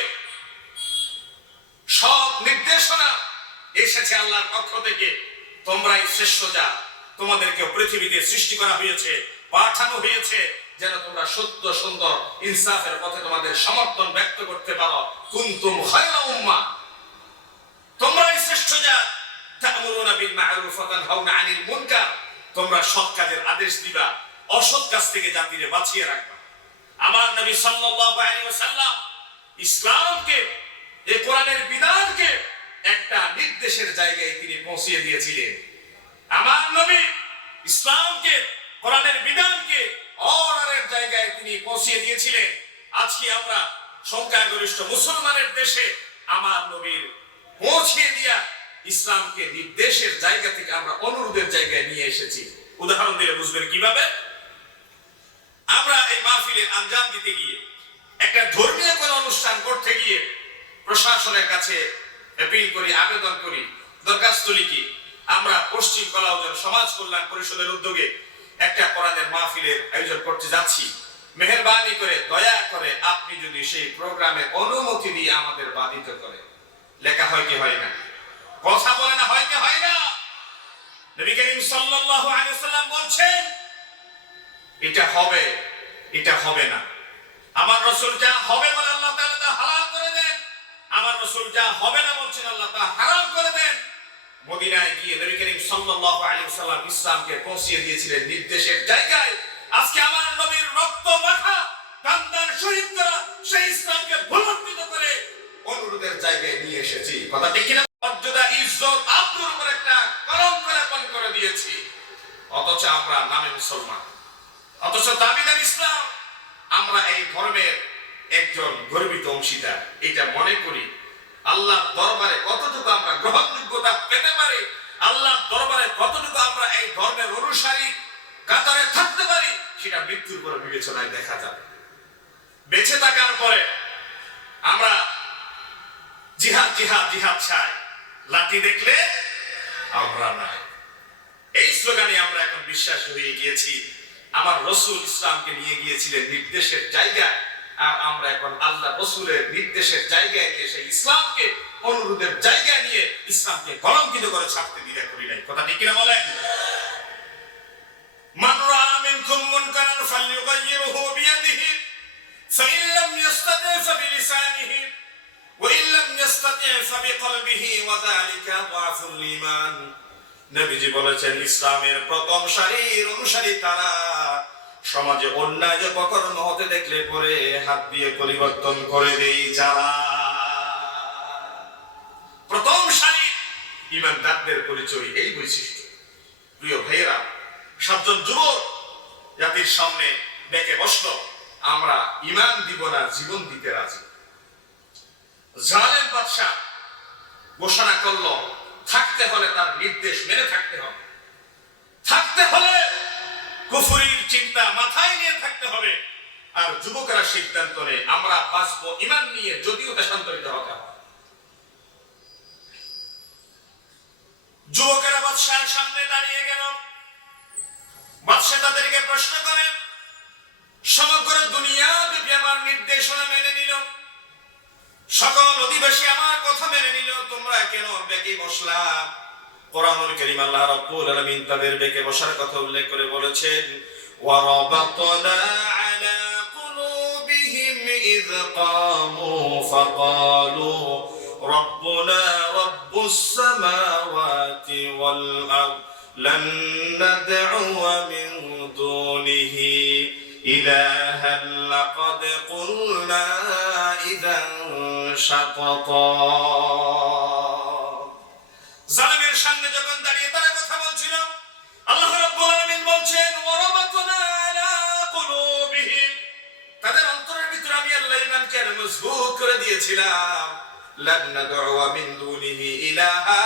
সব নির্দেশনা এসেছে আল্লাহর পক্ষ থেকে। তোমরাই শ্রেষ্ঠ জাত, তোমাদেরকে পৃথিবীতে সৃষ্টি করা হয়েছে, পাঠানো হয়েছে যেন তোমরা সত্য সুন্দর ইনসাফের পথে তোমাদের সমর্থন ব্যক্ত করতে পারো। কুনতুম খায়রা উম্মাহ, তোমরাই শ্রেষ্ঠ জাত। তা'মুরুনা বিল মা'রুফ ওয়া তানহাউনা আনিল মুনকার, তোমরা সৎ কাজের আদেশ দিবা, অসৎ কাজ থেকে জাতিরে বাঁচিয়ে রাখবা। আমার নবী সাল্লাল্লাহু আলাইহি ওয়াসাল্লাম ইসলামকে, এই কোরআনের বিধানকে একটা নির্দেশের জায়গায় তিনি পৌঁছিয়ে দিয়েছিলেন। আমার নবী ইসলামকে, কোরআনের বিধানকে অর্ডারের জায়গায় তিনি পৌঁছিয়ে দিয়েছিলেন। আজকে আমরা সংখ্যাগরিষ্ঠ মুসলমানের দেশে আমার নবীর পৌঁছিয়ে দিয়া ইসলামকে নির্দেশের জায়গা থেকে আমরা অনুরোধের জায়গায় নিয়ে এসেছি। উদাহরণ দিলে বুঝবেন কিভাবে। আমরা এই মাহফিলের আঞ্জাম দিতে গিয়ে, একটা ধর্মীয় কোন অনুষ্ঠান করতে গিয়ে প্রশাসনের কাছে অ্যাপিল করি, আবেদন করি, দরখাস্ত লিখি, আমরা পশ্চিম কলাউজন সমাজ কল্যাণ পরিষদের উদ্যোগে একটা কোরআনের মাহফিলের আয়োজন করতে যাচ্ছি। মেহেরবানি করে, দয়া করে আপনি যদি সেই প্রোগ্রামে অনুমতি দিয়ে আমাদের বাধিত করে। লেখা হয় কি হয় না? কথা বলে না, হয় কি হয় না? নবী করিম সাল্লাল্লাহু আলাইহি ওয়াসাল্লাম বলছেন, বলছেন এটা হবে, এটা হবে না। আমার রাসূল যা হবে বলে আল্লাহ তাআলা তা হালাল করে দেন, আমার রাসূল যা হবে না বলছেন আল্লাহ তা হারাম করে দেন। মদিনায় গিয়ে নবী করিম সাল্লাল্লাহু আলাইহি ওয়াসাল্লাম ইসলামকে পৌঁছে দিয়েছিলেন নির্দেশের জায়গায়। আজকে আমার নবীর রক্ত মাখা দান শহীদ করা সেই ইসলামকে ভুলণ্ঠিত করে অনুরোধের জায়গায় নিয়ে এসেছি। কথা ঠিক কিনা? মর্যাদা ইজ্জত আব্রুর উপর একটা কলঙ্ক লেপন করে দিয়েছি, অথচ আমরা নামে মুসলমান, অথচ দাবিদার ইসলাম। আমরা এই ধর্মের একজন গর্বিত অংশীদার, এটা মনে করি। আল্লাহর দরবারে কতটুকু আমরা গ্রহণযোগ্যতা পেতে পারি, আল্লাহর দরবারে কতটুকু আমরা এই ধর্মের অনুসারী কাতারে থাকতে পারি, সেটা মৃত্যুর পরে বিবেচনায় দেখা যাবে। বেঁচে থাকার পরে আমরা জিহাদ জিহাদ জিহাদ চাই, লাঠি দেখলে আমরা নাই, এই স্লোগানে আমরা এখন বিশ্বাস হয়ে গিয়েছি। আমার রাসূল ইসলামকে নিয়ে গিয়েছিলেন নির্দেশের জায়গায়, আর আমরা এখন আল্লাহ রাসূলের নির্দেশের জায়গায় নিয়ে সেই ইসলামকে অনুরোধের জায়গায় নিয়ে ইসলামকে কলঙ্কিত করে ছাড়তে দ্বিধা করি নাই। কথা ঠিক কিনা বলেন? মান রাআ মিনকুম মুনকারান ফালইউগাইয়িরহু বিয়াদিহি ফাইন লাম ইস্তাতি' ফাবিলিসানিহি ওয়া ইন লাম ইস্তাতি' ফাবিকলবিহি ওয়া যালিকা দাফুল ঈমান। নবীজি বলেছেন ইসলামের প্রথম সারির অনুসারী তারা সমাজে অন্যায় অপকর্ম হতে দেখলে পরে হাত দিয়ে পরিবর্তন করে দেই যারা। প্রথম সারি ঈমানদারদের পরিচয় এই বৈশিষ্ট্য। প্রিয় ভাইয়েরা, সাতজন যুবক জাতির সামনে ডেকে বসলো, আমরা ঈমান দিব না, জীবন দিতে রাজি। জালেম বাদশা ঘোষণা করলো থাকতে হলে তার নির্দেশ মেনে থাকতে হবে, থাকতে হলে কুফরির চিন্তা মাথায় নিয়ে থাকতে হবে। আর যুবকেরা সিদ্ধান্ত নেয় আমরা বাঁচবো ঈমান নিয়ে, যদিও দেশান্তরিত হতে হয়। যুবকেরা বাদশার সামনে দাঁড়িয়ে গেল। বাদশা তাদেরকে প্রশ্ন করে, সমগ্র দুনিয়া ব্যাপী আমার নির্দেশনা মেনে নিল, সকল অধিবাসী আমার কথা মেনে নিল, তোমরা কেন বেঁকে বসলা? কোরআনুল কারীম আল্লাহ রাব্বুল আলামিন তাদের বেঁকে বসার কথা উল্লেখ করে বলেছেন, ওয়া রাবাতনা আলা কুলুবিহিম ইয কামু ফাকালু রাব্বুনা রাব্বুস সামাওয়াতি ওয়াল আরদ লান নাদ'উ মিন দুনিহি ইলাহান লাকাদ কুলনা ইযান শাতাতা। জালিমের সামনে যখন দাঁড়িয়ে তারা কথা বলছিল, আল্লাহ রাব্বুল আলামিন বলছেন ওয়ারাবাতনা আলা কুলুবিহিম, তাদের অন্তরের ভিতরে আমি আল্লাহ ঈমানকে মজবুত করে দিয়েছিলাম। লান নাদ'উ মিন দুনিহি ইলাহা,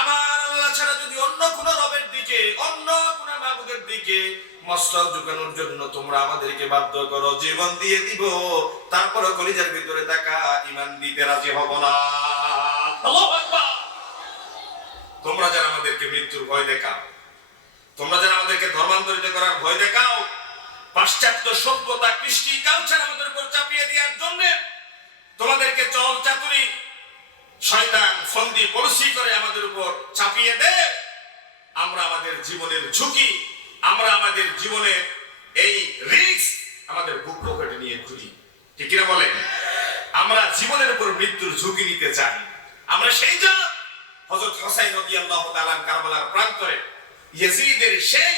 আমার আল্লাহ ছাড়া যদি অন্য কোন রবের দিকে, অন্য কোন মাবুদের দিকে মস্তক ঝুঁকানোর জন্য তোমরা আমাদেরকে বাধ্য করো, জীবন দিয়ে দিব, তারপরে কলিজার ভিতরে থাকা ঈমান দিতে রাজি হব না। আল্লাহু আকবার। তোমরা যারা আমাদেরকে মৃত্যুর ভয় দেখাও, তোমরা যারা আমাদেরকে ধর্মান্তরিত করার ভয় দেখাও, পাশ্চাত্য সভ্যতা কৃষ্টি কালচার আমাদের উপর চাপিয়ে দেওয়ার জন্য তোমাদেরকে চল চাতুরি শয়তান ফন্দি পলিসি করে আমাদের উপর চাপিয়ে দেয়, আমরা আমাদের জীবনের ঝুঁকি, আমরা আমাদের জীবনের এই রিস্ক আমাদের বুক পকেটে নিয়ে ঘুরি। ঠিক কিনা বলেন? আমরা জীবনের উপর মৃত্যুর ঝুঁকি নিতে চাই। আমরা সেই জাত হযরত হুসাইন রাদিয়াল্লাহু তাআলা কারবালার প্রান্তরে ইয়াজিদের সেই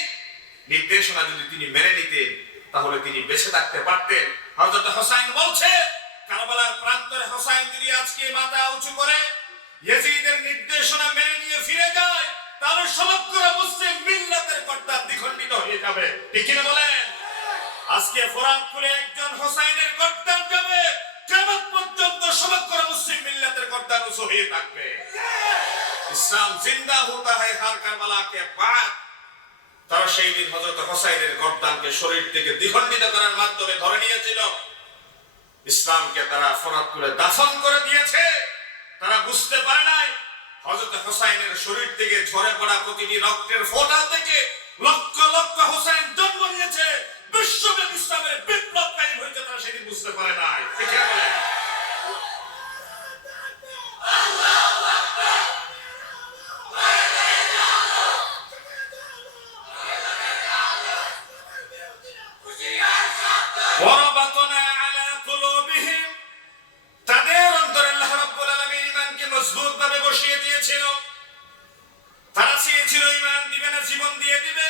নির্দেশনা যদি তিনি মেনে নিতেন তাহলে তিনি বেঁচে থাকতে পারতেন। হযরত হুসাইন বলছে, কারবালার প্রান্তরে হুসাইন যদি আজকে মাথা উঁচু করে ইয়াজিদের নির্দেশনা মেনে নিয়ে ফিরে যায়, তাহলে সমগ্র মুসলিম মিল্লাতের কর্তা দ্বিখণ্ডিত হয়ে যাবে। ঠিক কিনা বলেন? আজকে ফরাদপুরে একজন হুসাইনের কর্তার যাবে, কিয়ামত পর্যন্ত সমগ্র মুসলিম মিল্লাতের কর্তা রুসু হয়ে থাকবে। ইসলাম জিন্দা होता है हर কারবালা के बाद। তারা সেই দিন হযরত হুসাইনের গর্দানকে শরীর থেকে দ্বিখণ্ডিত করার মাধ্যমে ধরে নিয়েছিল। ইসলামকে তারা ফরাদপুরে দাফন করে দিয়েছে। তারা বুঝতে পারে নাই হযরত হুসাইনের শরীর থেকে ঝরে পড়া প্রতিটি রক্তের ফোঁটা থেকে লক্ষ লক্ষ হুসাইন জন্ম নিয়েছে। বিশ্বব্যাপী ইসলামের বিপ্লব কায়েম হয়েছে, তারা সেদিন বুঝতে পারে নাই। ঠিক আছে? দিবে।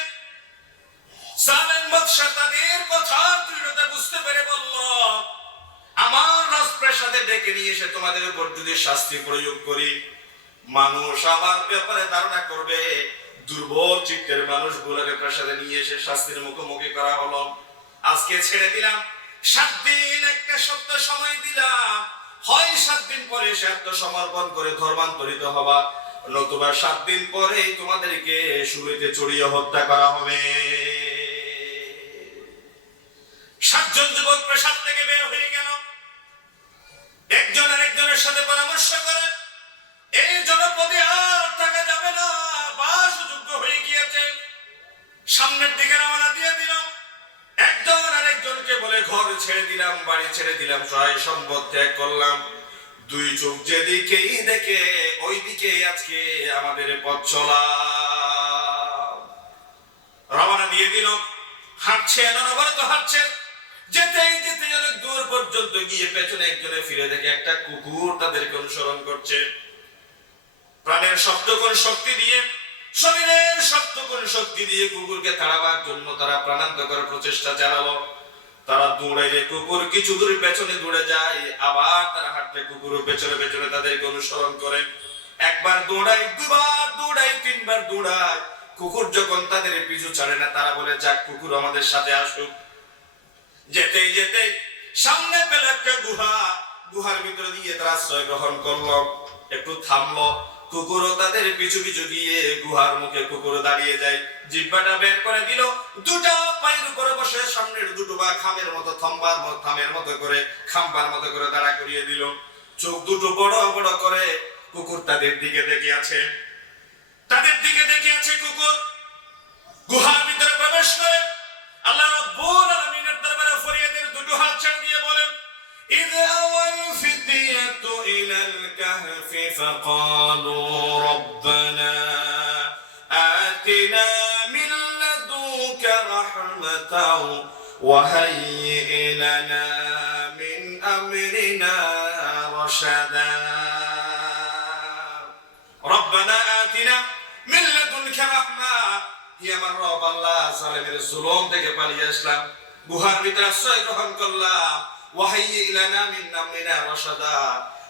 জালেম বাদশা তাদের কথার দৃঢ়তা বুঝতে পেরে বলল, আমার রাজপ্রাসাদে ডেকে নিয়ে এসে তোমাদের উপর যদি শাস্তি প্রয়োগ করি, মানুষ আমার ব্যাপারে ধারণা করবে দুর্বল চিত্তের মানুষগুলোকে প্রাসাদে নিয়ে এসে শাস্তির মুখোমুখি করা হলো। আজকে ছেড়ে দিলাম, 7 দিন একটা সপ্তাহ সময় দিলাম, হয় 7 দিন পরে সে আত্মসমর্পণ করে ধর্মান্তরিত হবা, নতুবা 7 দিন পরে তোমাদেরকে শুলিতে চড়িয়ে হত্যা করা হবে। 7 জন যুবক প্রাসাদ থেকে বের হয়ে গেল। একজন আরেকজনের সাথে পরামর্শ করে, এই জনপদে আর থাকা যাবে না, বাসযোগ্য হয়ে গিয়েছে। সামনের দিকে রওনা দিয়ে দিলাম। একজন আরেকজনকে বলে, ঘর ছেড়ে দিলাম, বাড়ি ছেড়ে দিলাম, সহায় সম্পদ ত্যাগ করলাম, 2 চোখ যেদিকেই দেখে ওই দিকে আজকে আমাদের পথ চলা। রওনা দিয়ে দিল। হাঁটছে, অনবরত হাঁটছে। যেতেই যেতে অনেক দূর পর্যন্ত গিয়ে পেছনে একজনে ফিরে দেখে একটা কুকুর তাদেরকে অনুসরণ করছে। প্রাণের সপ্তগুণ শক্তি দিয়ে, শরীরের সপ্তগুণ শক্তি দিয়ে কুকুরকে তাড়াবার জন্য তারা প্রাণান্তকর প্রচেষ্টা চালালো। তারা দৌড়াইলে কুকুর কিছু দূর পেছনে দৌড়ে যায়, আবার তারা হাঁটলে কুকুর পেছনে পেছনে তাদেরকে অনুসরণ করে। একবার দৌড়ায়, দুবার দৌড়ায়, 3 বার দৌড়ায়। কুকুর যখন তাদের পিছু ছাড়ে না, তারা বলে, যাক কুকুর আমাদের সাথে আসুক। যেতে যেতে সামনে পেল একটা গুহা। গুহার ভিতরে দিয়ে তারা আশ্রয় গ্রহণ করলো। একটু থামলো। কুকুরও তাদের পিছু পিছু গিয়ে গুহার মুখে কুকুর দাঁড়িয়ে যায়। জিহ্বাটা বের করে দিল, 2টা পায়ের উপরে বসে সামনের 2টো পা খামের মতো থামের মতো করে, খাম্বার মতো করে দাঁড়া করিয়ে দিল। চোখ 2টো বড় বড় করে কুকুর তাদের দিকে দেখে আছে। তাদের দিকে দেখে আছে কুকুর। গুহার ভিতরে প্রবেশ করে আল্লাহ রাব্বুল আলামিনের দরবারে ফরিয়াদের 2টো হাত ছেড়ে দিয়ে বলেন, ইযা আওয়াল ফিতিয়াতু ইলাল কাহফি ফাকালু রাব্বানা আতিনা মিন লাদুনকা রাহমাতাও ওয়া হাইয়্ লানা মিন আমরিনা রাশাদা। রাব্বানা আতিনা মিন লাদুনকা রাহমা, হে আমার রব আল্লাহ, জালেমের জুলুম থেকে পালিয়ে আসলাম, গুহার ভিতরে আশ্রয় গ্রহণ করলাম। ওয়া হাইয়্ লানা মিন আমরিনা রাশাদা,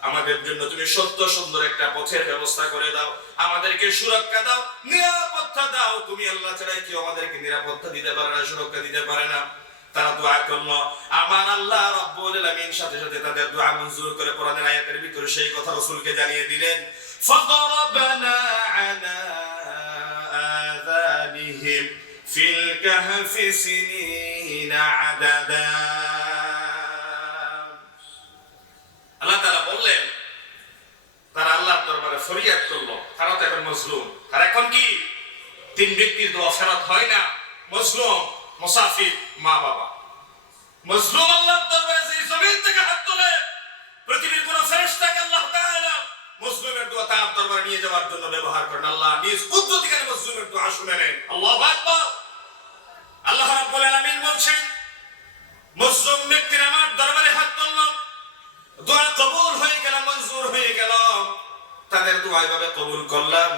আমাদের জন্য তুমি সত্য সুন্দর একটা পথের ব্যবস্থা করে দাও, আমাদেরকে সুরক্ষা দাও, নিরাপত্তা দাও। তুমি আল্লাহ ছাড়া কেউ আমাদেরকে নিরাপত্তা দিতে পারে না, সুরক্ষা দিতে পারে না। তারা দোয়া করলো। আমার আল্লাহ রাব্বুল আলামিন সাথে সাথে তাদের দোয়া মঞ্জুর করে কোরআনের আয়াতের ভিতরে সেই কথা রাসূলকে জানিয়ে দিলেন, ফাদরাবনা আলা আযানিহিম ফিল কাহফি সিনিনা আদাদা। আল্লাহ তাআলা বললেন, তারা আল্লাহর দরবারে ফরিয়াদ করলো। তারা তো এখন মজলুম। তারা এখন কি 3 ব্যক্তির দোয়া ফেরত হয় না। মজলুম, মুসাফির, মা বাবা। মজলুম আল্লাহর দরবারে সেই জমিন থেকে হাত তোলে, পৃথিবীর কোন ফেরেশতাকে আল্লাহ তাআলা মজলুমের দোয়া তার দরবারে নিয়ে যাওয়ার জন্য ব্যবহার করেন। আল্লাহ নিজ কুদরতিকারী মজলুমের দোয়া শুনে নেন। আল্লাহু আকবার। আল্লাহ রাব্বুল আলামিন বলছেন, মজলুম ব্যক্তির আমার দরবারে হাত তুলল, দোয়া কবুল হয়ে গেল, মঞ্জুর হয়ে গেল। তাদের দোয়া এভাবে কবুল করলাম।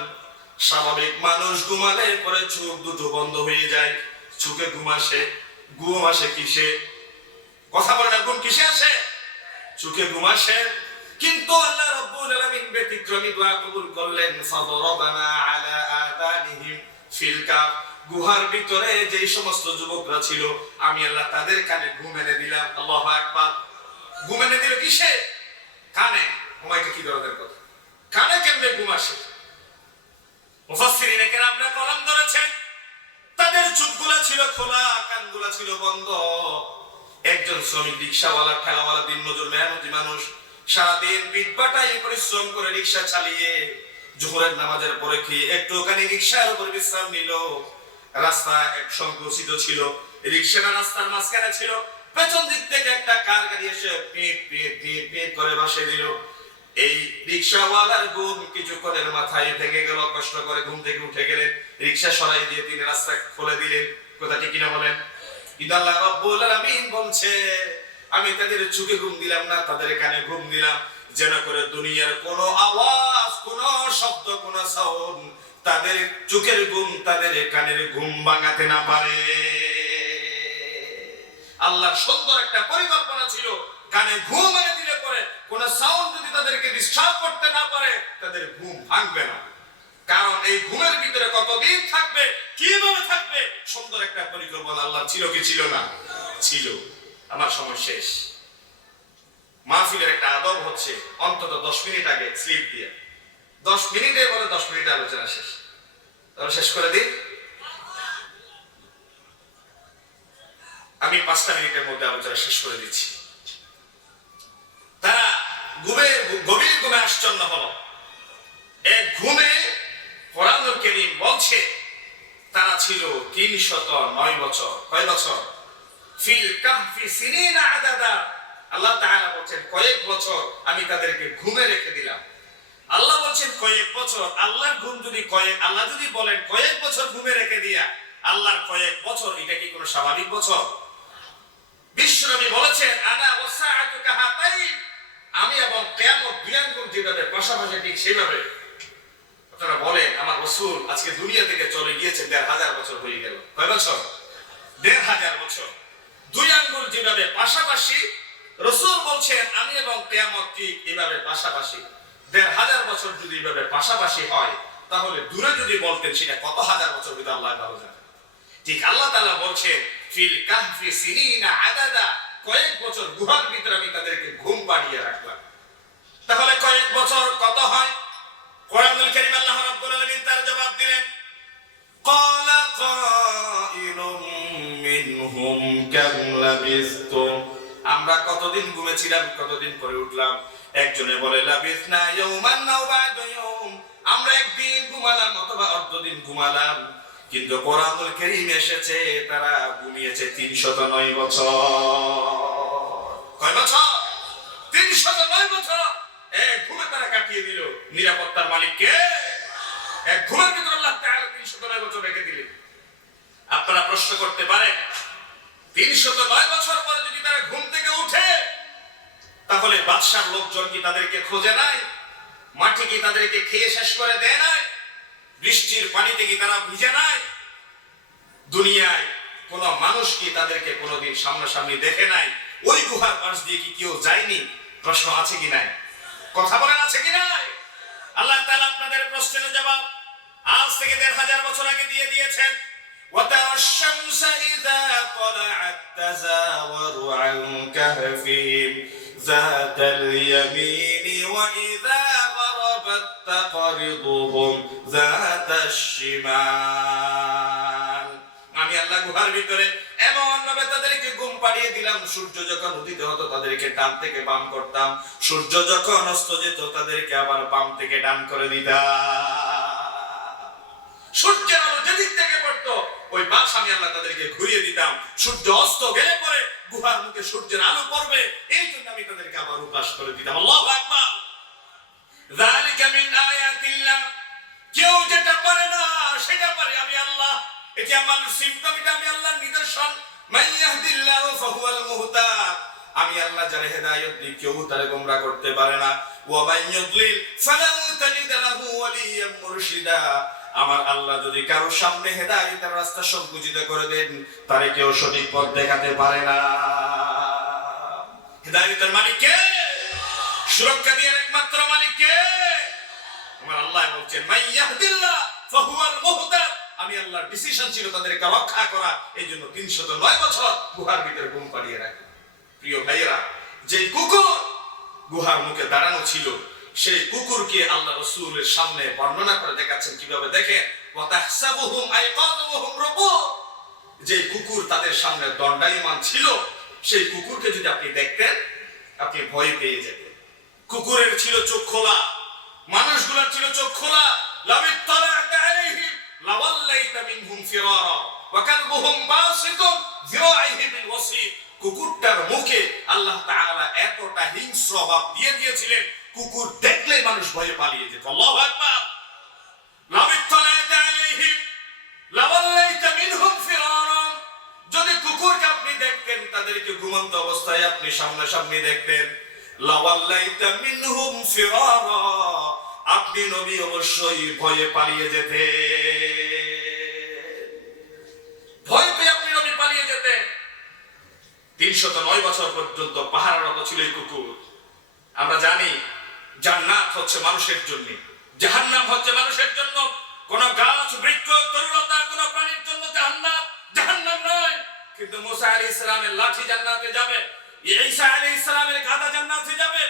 স্বাভাবিক মানুষ ঘুমালে পরে চোখ 2টো বন্ধ হয়ে যায়, চোখে ঘুম আসে। ঘুম আসে কিসে? কথা বলে না, ঘুম কিসে আসে? চোখে ঘুম আসে। কিন্তু আল্লাহ রাব্বুল আলামিন ব্যতিক্রমী দোয়া কবুল করলেন। ফাদরাবানা আলা আযানিহিম ফিল কাফ, গুহার ভিতরে যে সমস্ত যুবকরা ছিল আমি আল্লাহ তাদের কানে ঘুম এনে দিলাম। আল্লাহু আকবার। ঘুম এনে দিল কিসে? কানে। ওমাইকে কি দরদের কথা, কানে কেমনে ঘুম আসে? মুফাসসিরিনে কেরামরা কলম ধরেছেন, তাদের চোখগুলো ছিল খোলা, কানগুলো ছিল বন্ধ। একজন শ্রমিক, রিকশাওয়ালা, ঠেলাওয়ালা, দিনমজুর, মেহনতি মানুষ, সারাদিন পিঠপাটায় পরিশ্রম করে রিকশা চালিয়ে জোহরের নামাজের পরে খেয়ে একটুখানি রিকশার উপর বিশ্রাম নিল। রাস্তা এক সংকুচিত ছিল, রিকশাটা রাস্তার মাঝখানে ছিল। পেছন দিক থেকে একটা কার গাড়ি এসে পিট পিট পিট পিট করে বাসে দিল। এই রিকশাওয়ালার ঘুম কিছুক্ষণের মাথায় ভেঙে গেল। কষ্ট করে ঘুম থেকে উঠে গেলেন, রিকশা সরাই দিয়ে তিনি রাস্তা খুলে দিলেন। কথা ঠিক কিনা বলেন? কিন্তু আল্লাহ রাব্বুল আলামিন বলছে, আমি তাদের চোখে ঘুম দিলাম না, তাদের কানে ঘুম দিলাম, যেন করে দুনিয়ার কোনো আওয়াজ, কোনো শব্দ, কোনো সাউন্ড তাদের চোখের ঘুম তাদের কানের ঘুম ভাঙাতে না পারে। আল্লাহর সুন্দর একটা পরিকল্পনা ছিল, কানে ঘুম এনে দিলে পরে কোন সাউন্ড যদি তাদেরকে ডিস্টার্ব করতে না পারে তাদের ঘুম ভাঙবে না। কারণ এই ঘুমের ভিতরে কতদিন থাকবে, কিভাবে থাকবে, সুন্দর একটা পরিকল্পনা আল্লাহ ছিল কি ছিল না? ছিল। আমার সময় শেষ। মাহফিলের একটা আদব হচ্ছে অন্তত 10 মিনিট আগে স্লিপ দিয়ে, 10 মিনিটে বলে 10 মিনিটে আলোচনা শেষ। তাহলে শেষ করে দিই। আমি 5টা মিনিটের মধ্যে আলোচনা শেষ করে দিচ্ছি। তারা গভীর ঘুমে আশ্চর্য হলো। এক ঘুমে কোরআনুল কারীম বলছে তারা ছিল 309 বছর। কয় বছর? ফিল কাহফি সিনিনা আদাদা। আল্লাহ তাআলা বলেন কয়েক বছর আমি তাদেরকে ঘুমে রেখে দিলাম। আল্লাহ বলেন কয়েক বছর। আল্লাহর ঘুম যদি আল্লাহ যদি বলেন কয়েক বছর ঘুমে রেখে দিয়া, আল্লাহর কয়েক বছর এটা কি কোনো স্বাভাবিক বছর? বিশ্বনবী বলেছেন আনা ওয়াসাআতু কাহাতাইন, আমি এবং কিয়ামত দুই আঙ্গুল যেভাবে পাশাপাশি ঠিক সেভাবে। আপনারা বলেন আমার রাসূল আজকে দুনিয়া থেকে চলে গিয়েছে ১৫০০ বছর হয়ে গেল। কয় বছর? ১৫০০ বছর। দুই আঙ্গুল যেভাবে পাশাপাশি, রাসূল বলছেন আমি এবং কিয়ামত ঠিক এভাবে পাশাপাশি। ১৫০০ বছর যদি এভাবে পাশাপাশি হয় তাহলে দূরে যদি বলতেন সেটা কত হাজার বছর হইতো আল্লাহ ভালো জানেন। ঠিক আল্লাহ তাআলা বলছেন ফিল কাহফি সিনিনা আদাদা, কয়েক বছর গুহার ভিতরে আমি তাদেরকে ঘুম পাড়িয়ে রাখলাম। তাহলে কয়েক বছর কত হয়? কোরআনুল কারীম আল্লাহ রাব্বুল আলামিন তার জবাব দিলেন ক্বালা কাইলুম মিনহুম কাম লাবিসতুম, আমরা কতদিন ঘুমেছিলাম, কতদিন পরে উঠলাম? একজনে বলে লাবিসনা ইয়াওমান আও বা'দা ইয়াওম, আমরা একদিন ঘুমালাম অথবা অর্ধদিন ঘুমালাম। কিন্তু কোরআনুল কারীম এসেছে তারা ঘুমিয়েছে 309 বছর। কয় বছর? 309 বছর। এক ঘুমে তারা কাটিয়ে দিল। নিরাপত্তার মালিক কে? এক ঘুমের ভিতরে আল্লাহ তাআলা 309 বছর রেখে দিলেন। আপনারা প্রশ্ন করতে পারেন 309 বছর পরে যদি তারা ঘুম থেকে উঠে তাহলে বাদশার লোকজন কি তাদেরকে খোঁজে নাই? মাটি কি তাদেরকে খেয়ে শেষ করে দেয় নাই? বৃষ্টির পানিতে কি তারা ভিজে নাই? দুনিয়ায় কোন মানুষ কি তাদেরকে কোনোদিন সামনাসামনি দেখে নাই? ওই গুহার পাশ দিয়ে কি কেউ যায়নি? প্রশ্ন আছে কি নাই? কথা বলেন আছে কি নাই? আল্লাহ তাআলা আপনাদের প্রশ্নের জবাব আজ থেকে ১৫০০ বছর আগে দিয়ে দিয়েছেন। وَتَرَى الشَّمْسَ إِذَا طَلَعَت تَّزَاوَرُ عَنْ كَهْفِهِمْ ذَاتَ الْيَمِينِ وَإِذَا غَرَبَت تَّقْرِضُهُمْ ذَاتَ الشِّمَالِ। আমি আল্লাহ গুহার ভিতরে এমন ভাবে তাদেরকে ঘুম পাড়িয়ে দিলাম, সূর্য যখন উদিত হতো তাদেরকে ডান থেকে বাম করতাম, সূর্য যখন অস্ত যেত তাদেরকে আবার বাম থেকে ডান করে দিতাম। সূর্যের আলো যেদিক থেকে পড়তো ওই পাশ আমি আল্লাহ তাদেরকে ঘুরিয়ে দিতাম। সূর্য অস্ত গেলে পরে গুহার মুখে সূর্যের আলো পড়বে, এই জন্য আমি তাদেরকে আবার উপাস করে দিতাম। আল্লাহু আকবার। যালিকা মিন আয়াতিল্লাহ, কেউ যেটা পারে না সেটা পারে আমি আল্লাহ। এটি আমার সিম্পটম, এটা আমি আল্লাহর নিদর্শন। মান ইয়াহদিল্লাহু ফাহুয়াল মুহতাদ, আমি আল্লাহ যারে হেদায়েত দিই কেউ তারে গোমরাহ করতে পারে না। ওয়া মান ইউদ্লিল ফালান তাজিদ লাহু ওয়ালিয়াম মুরশিদা, আমার আল্লাহ যদি কারো সামনে হেদায়েতের রাস্তা সংকুচিত করে দেন তারে কেউ সঠিক পথ দেখাতে পারে না। হেদায়েতের মালিক কে? সুরক্ষা দেওয়ার একমাত্র মালিক কে? আমার আল্লাহ বলছেন মান ইয়াহদিল্লাহ ফাহুয়াল মুহতাদ, আমি আল্লাহর ডিসিশন ছিল তাদেরকে রক্ষা করা, এইজন্য 309 বছর গুহার ভিতরে ঘুম পাড়িয়ে রাখি। প্রিয় ভাইয়েরা, যে কুকুর গুহার মুখে দাঁড়ানো ছিল সেই কুকুরকে আল্লাহ রাসূলের সামনে বর্ণনা করে দেখাচ্ছেন কিভাবে। দেখেন ওয়া তাহসাবুহুম আইকাদুহুম রুকু', যে কুকুর তাদের সামনে দণ্ডায়মান ছিল সেই কুকুরকে যদি আপনি দেখতেন আপনি ভয় পেয়ে যেতেন। কুকুরের ছিল চোখ খোলা, মানুষগুলোর ছিল চোখ খোলা। লাবিত্তালা'তা আলাইহিম লাওয়াল্লাইতা মিনহুম ফিরারা ওয়া কালবুহুম বাসিতুন যিরাইহি বিল ওয়াসি, কুকুরটার মুখে আল্লাহ তাআলা এতটা হিংস্র ভাব দিয়ে দিয়েছিলেন কুকুর দেখলে মানুষ ভয়ে পালিয়ে যেত। আল্লাহু আকবার। লাবিত্তালা'তা আলাইহিম লাওয়াল্লাইতা মিনহুম ফিরারা, যদি কুকুরকে আপনি দেখতেন তাদেরকে ঘুমন্ত অবস্থায় আপনি সামনাসামনি দেখতেন, লাওয়াল্লাইতা মিনহুম ফিরারা, আপনি নবী অবশ্যই ভয়ে পালিয়ে যেতে, ভয় পেয়ে আপনি নবী পালিয়ে যেতেন। 309 বছর পর্যন্ত পাহারারত ছিল এই কুকুর। আমরা জানি জান্নাত হচ্ছে মানুষের জন্য, জাহান্নাম হচ্ছে মানুষের জন্য। কোন গাছ বৃক্ষ তরুলতা কোন প্রাণীর জন্য জাহান্নাম নয়। কিন্তু মুসা আলাইহিস সালামের লাঠি জান্নাতে যাবে, ঈসা আলাইহিস সালামের গাদা জান্নাতে যাবে,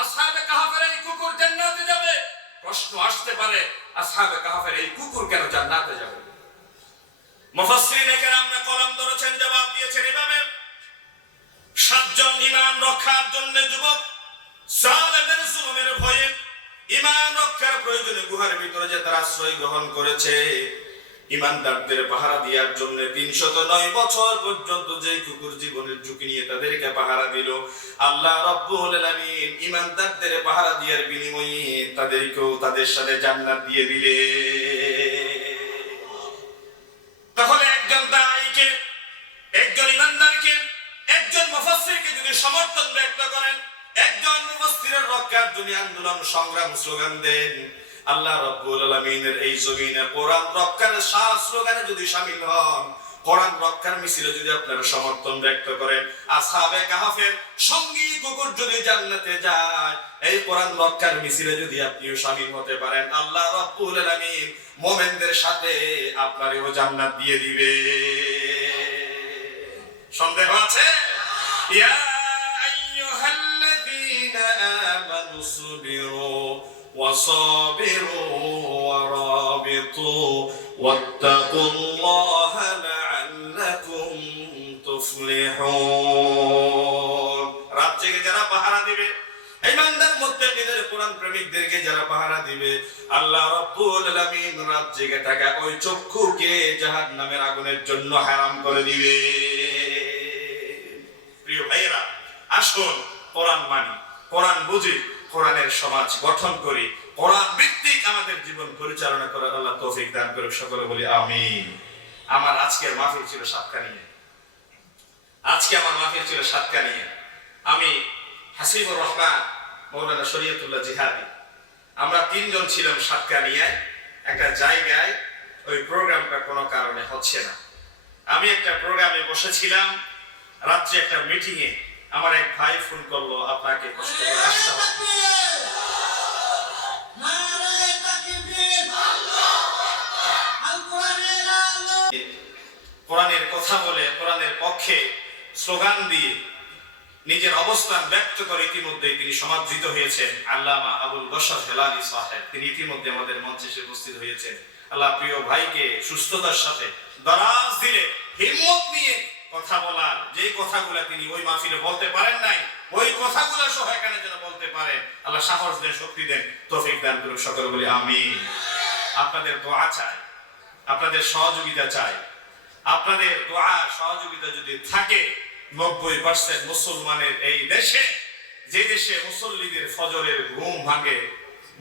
আসহাবে কাহফের এই কুকুর জান্নাতে যাবে। প্রশ্ন আসতে পারে আসহাবে কাহফের এই কুকুর কেন জান্নাতে যাবে? মুফাসসিরিনে কেরামরা কলম ধরেছেন, জবাব দিয়েছেন এভাবে। 7 জন ঈমান রক্ষার জন্য যুবক জালেমের জুলুমের ভয়ে ঈমান রক্ষার প্রয়োজনে গুহার ভিতরে যে তারা আশ্রয় গ্রহণ করেছে, ঈমানদারদের পাহারা দেওয়ার জন্য 309 বছর পর্যন্ত যে কুকুর জীবনের ঝুঁকি নিয়ে তাদেরকে পাহারা দিল, আল্লাহ রাব্বুল আলামিন ঈমানদারদের পাহারা দেওয়ার বিনিময়ে তাদেরকেও তাদের সাথে জান্নাত দিয়ে দিলে। তাহলে একজন দাঈকে, একজন ঈমানদারকে, একজন মুফাসসিরকে যদি সমর্থন ব্যক্ত করেন, একজন মুফাসসিরের রক্ষার জন্য আন্দোলন সংগ্রাম স্লোগান দেন, আল্লাহ রাব্বুল আলামিনের এই জমিনে কোরআন রক্ষার স্লোগানে যদি শামিল হন, কোরআন রক্ষার মিছিলে যদি আপনারা সমর্থন ব্যক্ত করেন, আসহাবে কাহফের সঙ্গী কুকুর যদি জান্নাতে যায়, এই কোরআন রক্ষার মিছিলে যদি আপনিও শামিল হতে পারেন, আল্লাহ রাব্বুল আলামিন মুমিনদের সাথে আপনারও জান্নাত দিয়ে দিবে। সন্দেহ আছে? ইয়া আইয়ুহাল্লাযীনা আমানু সুবিরু وصابروا ورابطوا واتقوا الله لعلكم تفلحون। রাত জেগে যারা পাহারা দিবে, ঈমানদার মুত্তাকিদের কোরআন প্রেমিকদেরকে যারা পাহারা দিবে, আল্লাহ রাব্বুল আলামিন রাত জেগে থাকা ওই চক্ষুকে জাহান্নামের আগুনের জন্য হারাম করে দিবে। প্রিয় ভাইরা, আসুন কোরআন মানি, কোরআন বুঝি, কোরআনের সমাজ গঠন করি, কোরআন ভিত্তিক আমাদের জীবন পরিচালনা করার আল্লাহ তৌফিক দান করুক। সকলে বলি আমিন। আমার আজকের মাহফিল ছিল সাতকানিয়া। আমি হাসিবুর রহমান, মৌলানা শরীয়তুল্লাহ জিহাদি, আমরা 3 জন ছিলাম সাতকানিয়ায় একটা জায়গায়। ওই প্রোগ্রামটা কোনো কারণে হচ্ছে না। আমি একটা প্রোগ্রামে বসেছিলাম, রাত্রে একটা মিটিংয়ে আমার এক ভাই ফোন করলো, আপনাকে কষ্ট করে আসতে হবে। কোরআনের কথা বলে, কোরআনের পক্ষে স্লোগান দিয়ে নিজের অবস্থান ব্যক্ত করে ইতিমধ্যে তিনি সমাদৃত হয়েছেন আল্লামা আবুল বশর হেলালি সাহেব। তিনি ইতিমধ্যে আমাদের মঞ্চে এসে উপস্থিত হয়েছেন। আল্লাহ প্রিয় ভাইকে সুস্থতার সাথে দরাজ দিলে হিম্মত নিয়ে কথা বলার, যে কথাগুলো তিনি ওই মাহফিলে বলতে পারেন নাই, ওই কথাগুলো সহ এখানে যেন বলতে পারেন। আল্লাহ সাহস দেন, শক্তি দেন, তৌফিক দান করুন। সকলে বলি আমিন। আপনাদের দোয়া চাই, আপনাদের সহযোগিতা চাই। আপনাদের দোয়া সহযোগিতা যদি থাকে, 90% মুসলমানের এই দেশে, যে দেশে মুসল্লিদের ফজরের ঘুম ভাঙে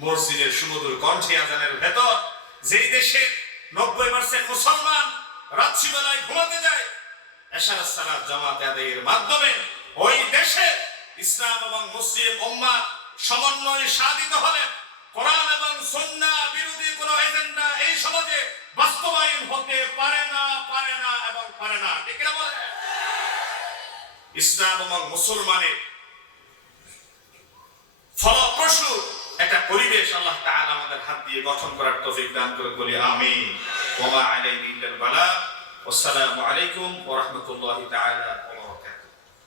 মসজিদের সুমধুর কণ্ঠে আজানের ভেতর, যেই দেশে 90% মুসলমান রাত্রিবেলায় ঘুমাতে যায় এশার সালাত জামাত আদায়ের মাধ্যমে, ওই দেশে ইসলাম এবং মুসলিম উম্মাহ সমন্বয় সাধিত হলে কোরআন এবং সুন্নাহ বিরোধী কোন এজেন্ডা এই সমাজে বাস্তবায়ন হতে পারে না এবং পারে না। ঠিক না বলে? ইসলাম এবং মুসলমানের ফলপ্রসূ একটা পরিবেশ আল্লাহ তাআলা আমাদের হাত দিয়ে গঠন করার তৌফিক দান করুন। বলি আমিন। ওয়া মা আলাইনা ইল্লাল বালাগ। আসসালামু আলাইকুম ওয়া রাহমাতুল্লাহি তাআলা।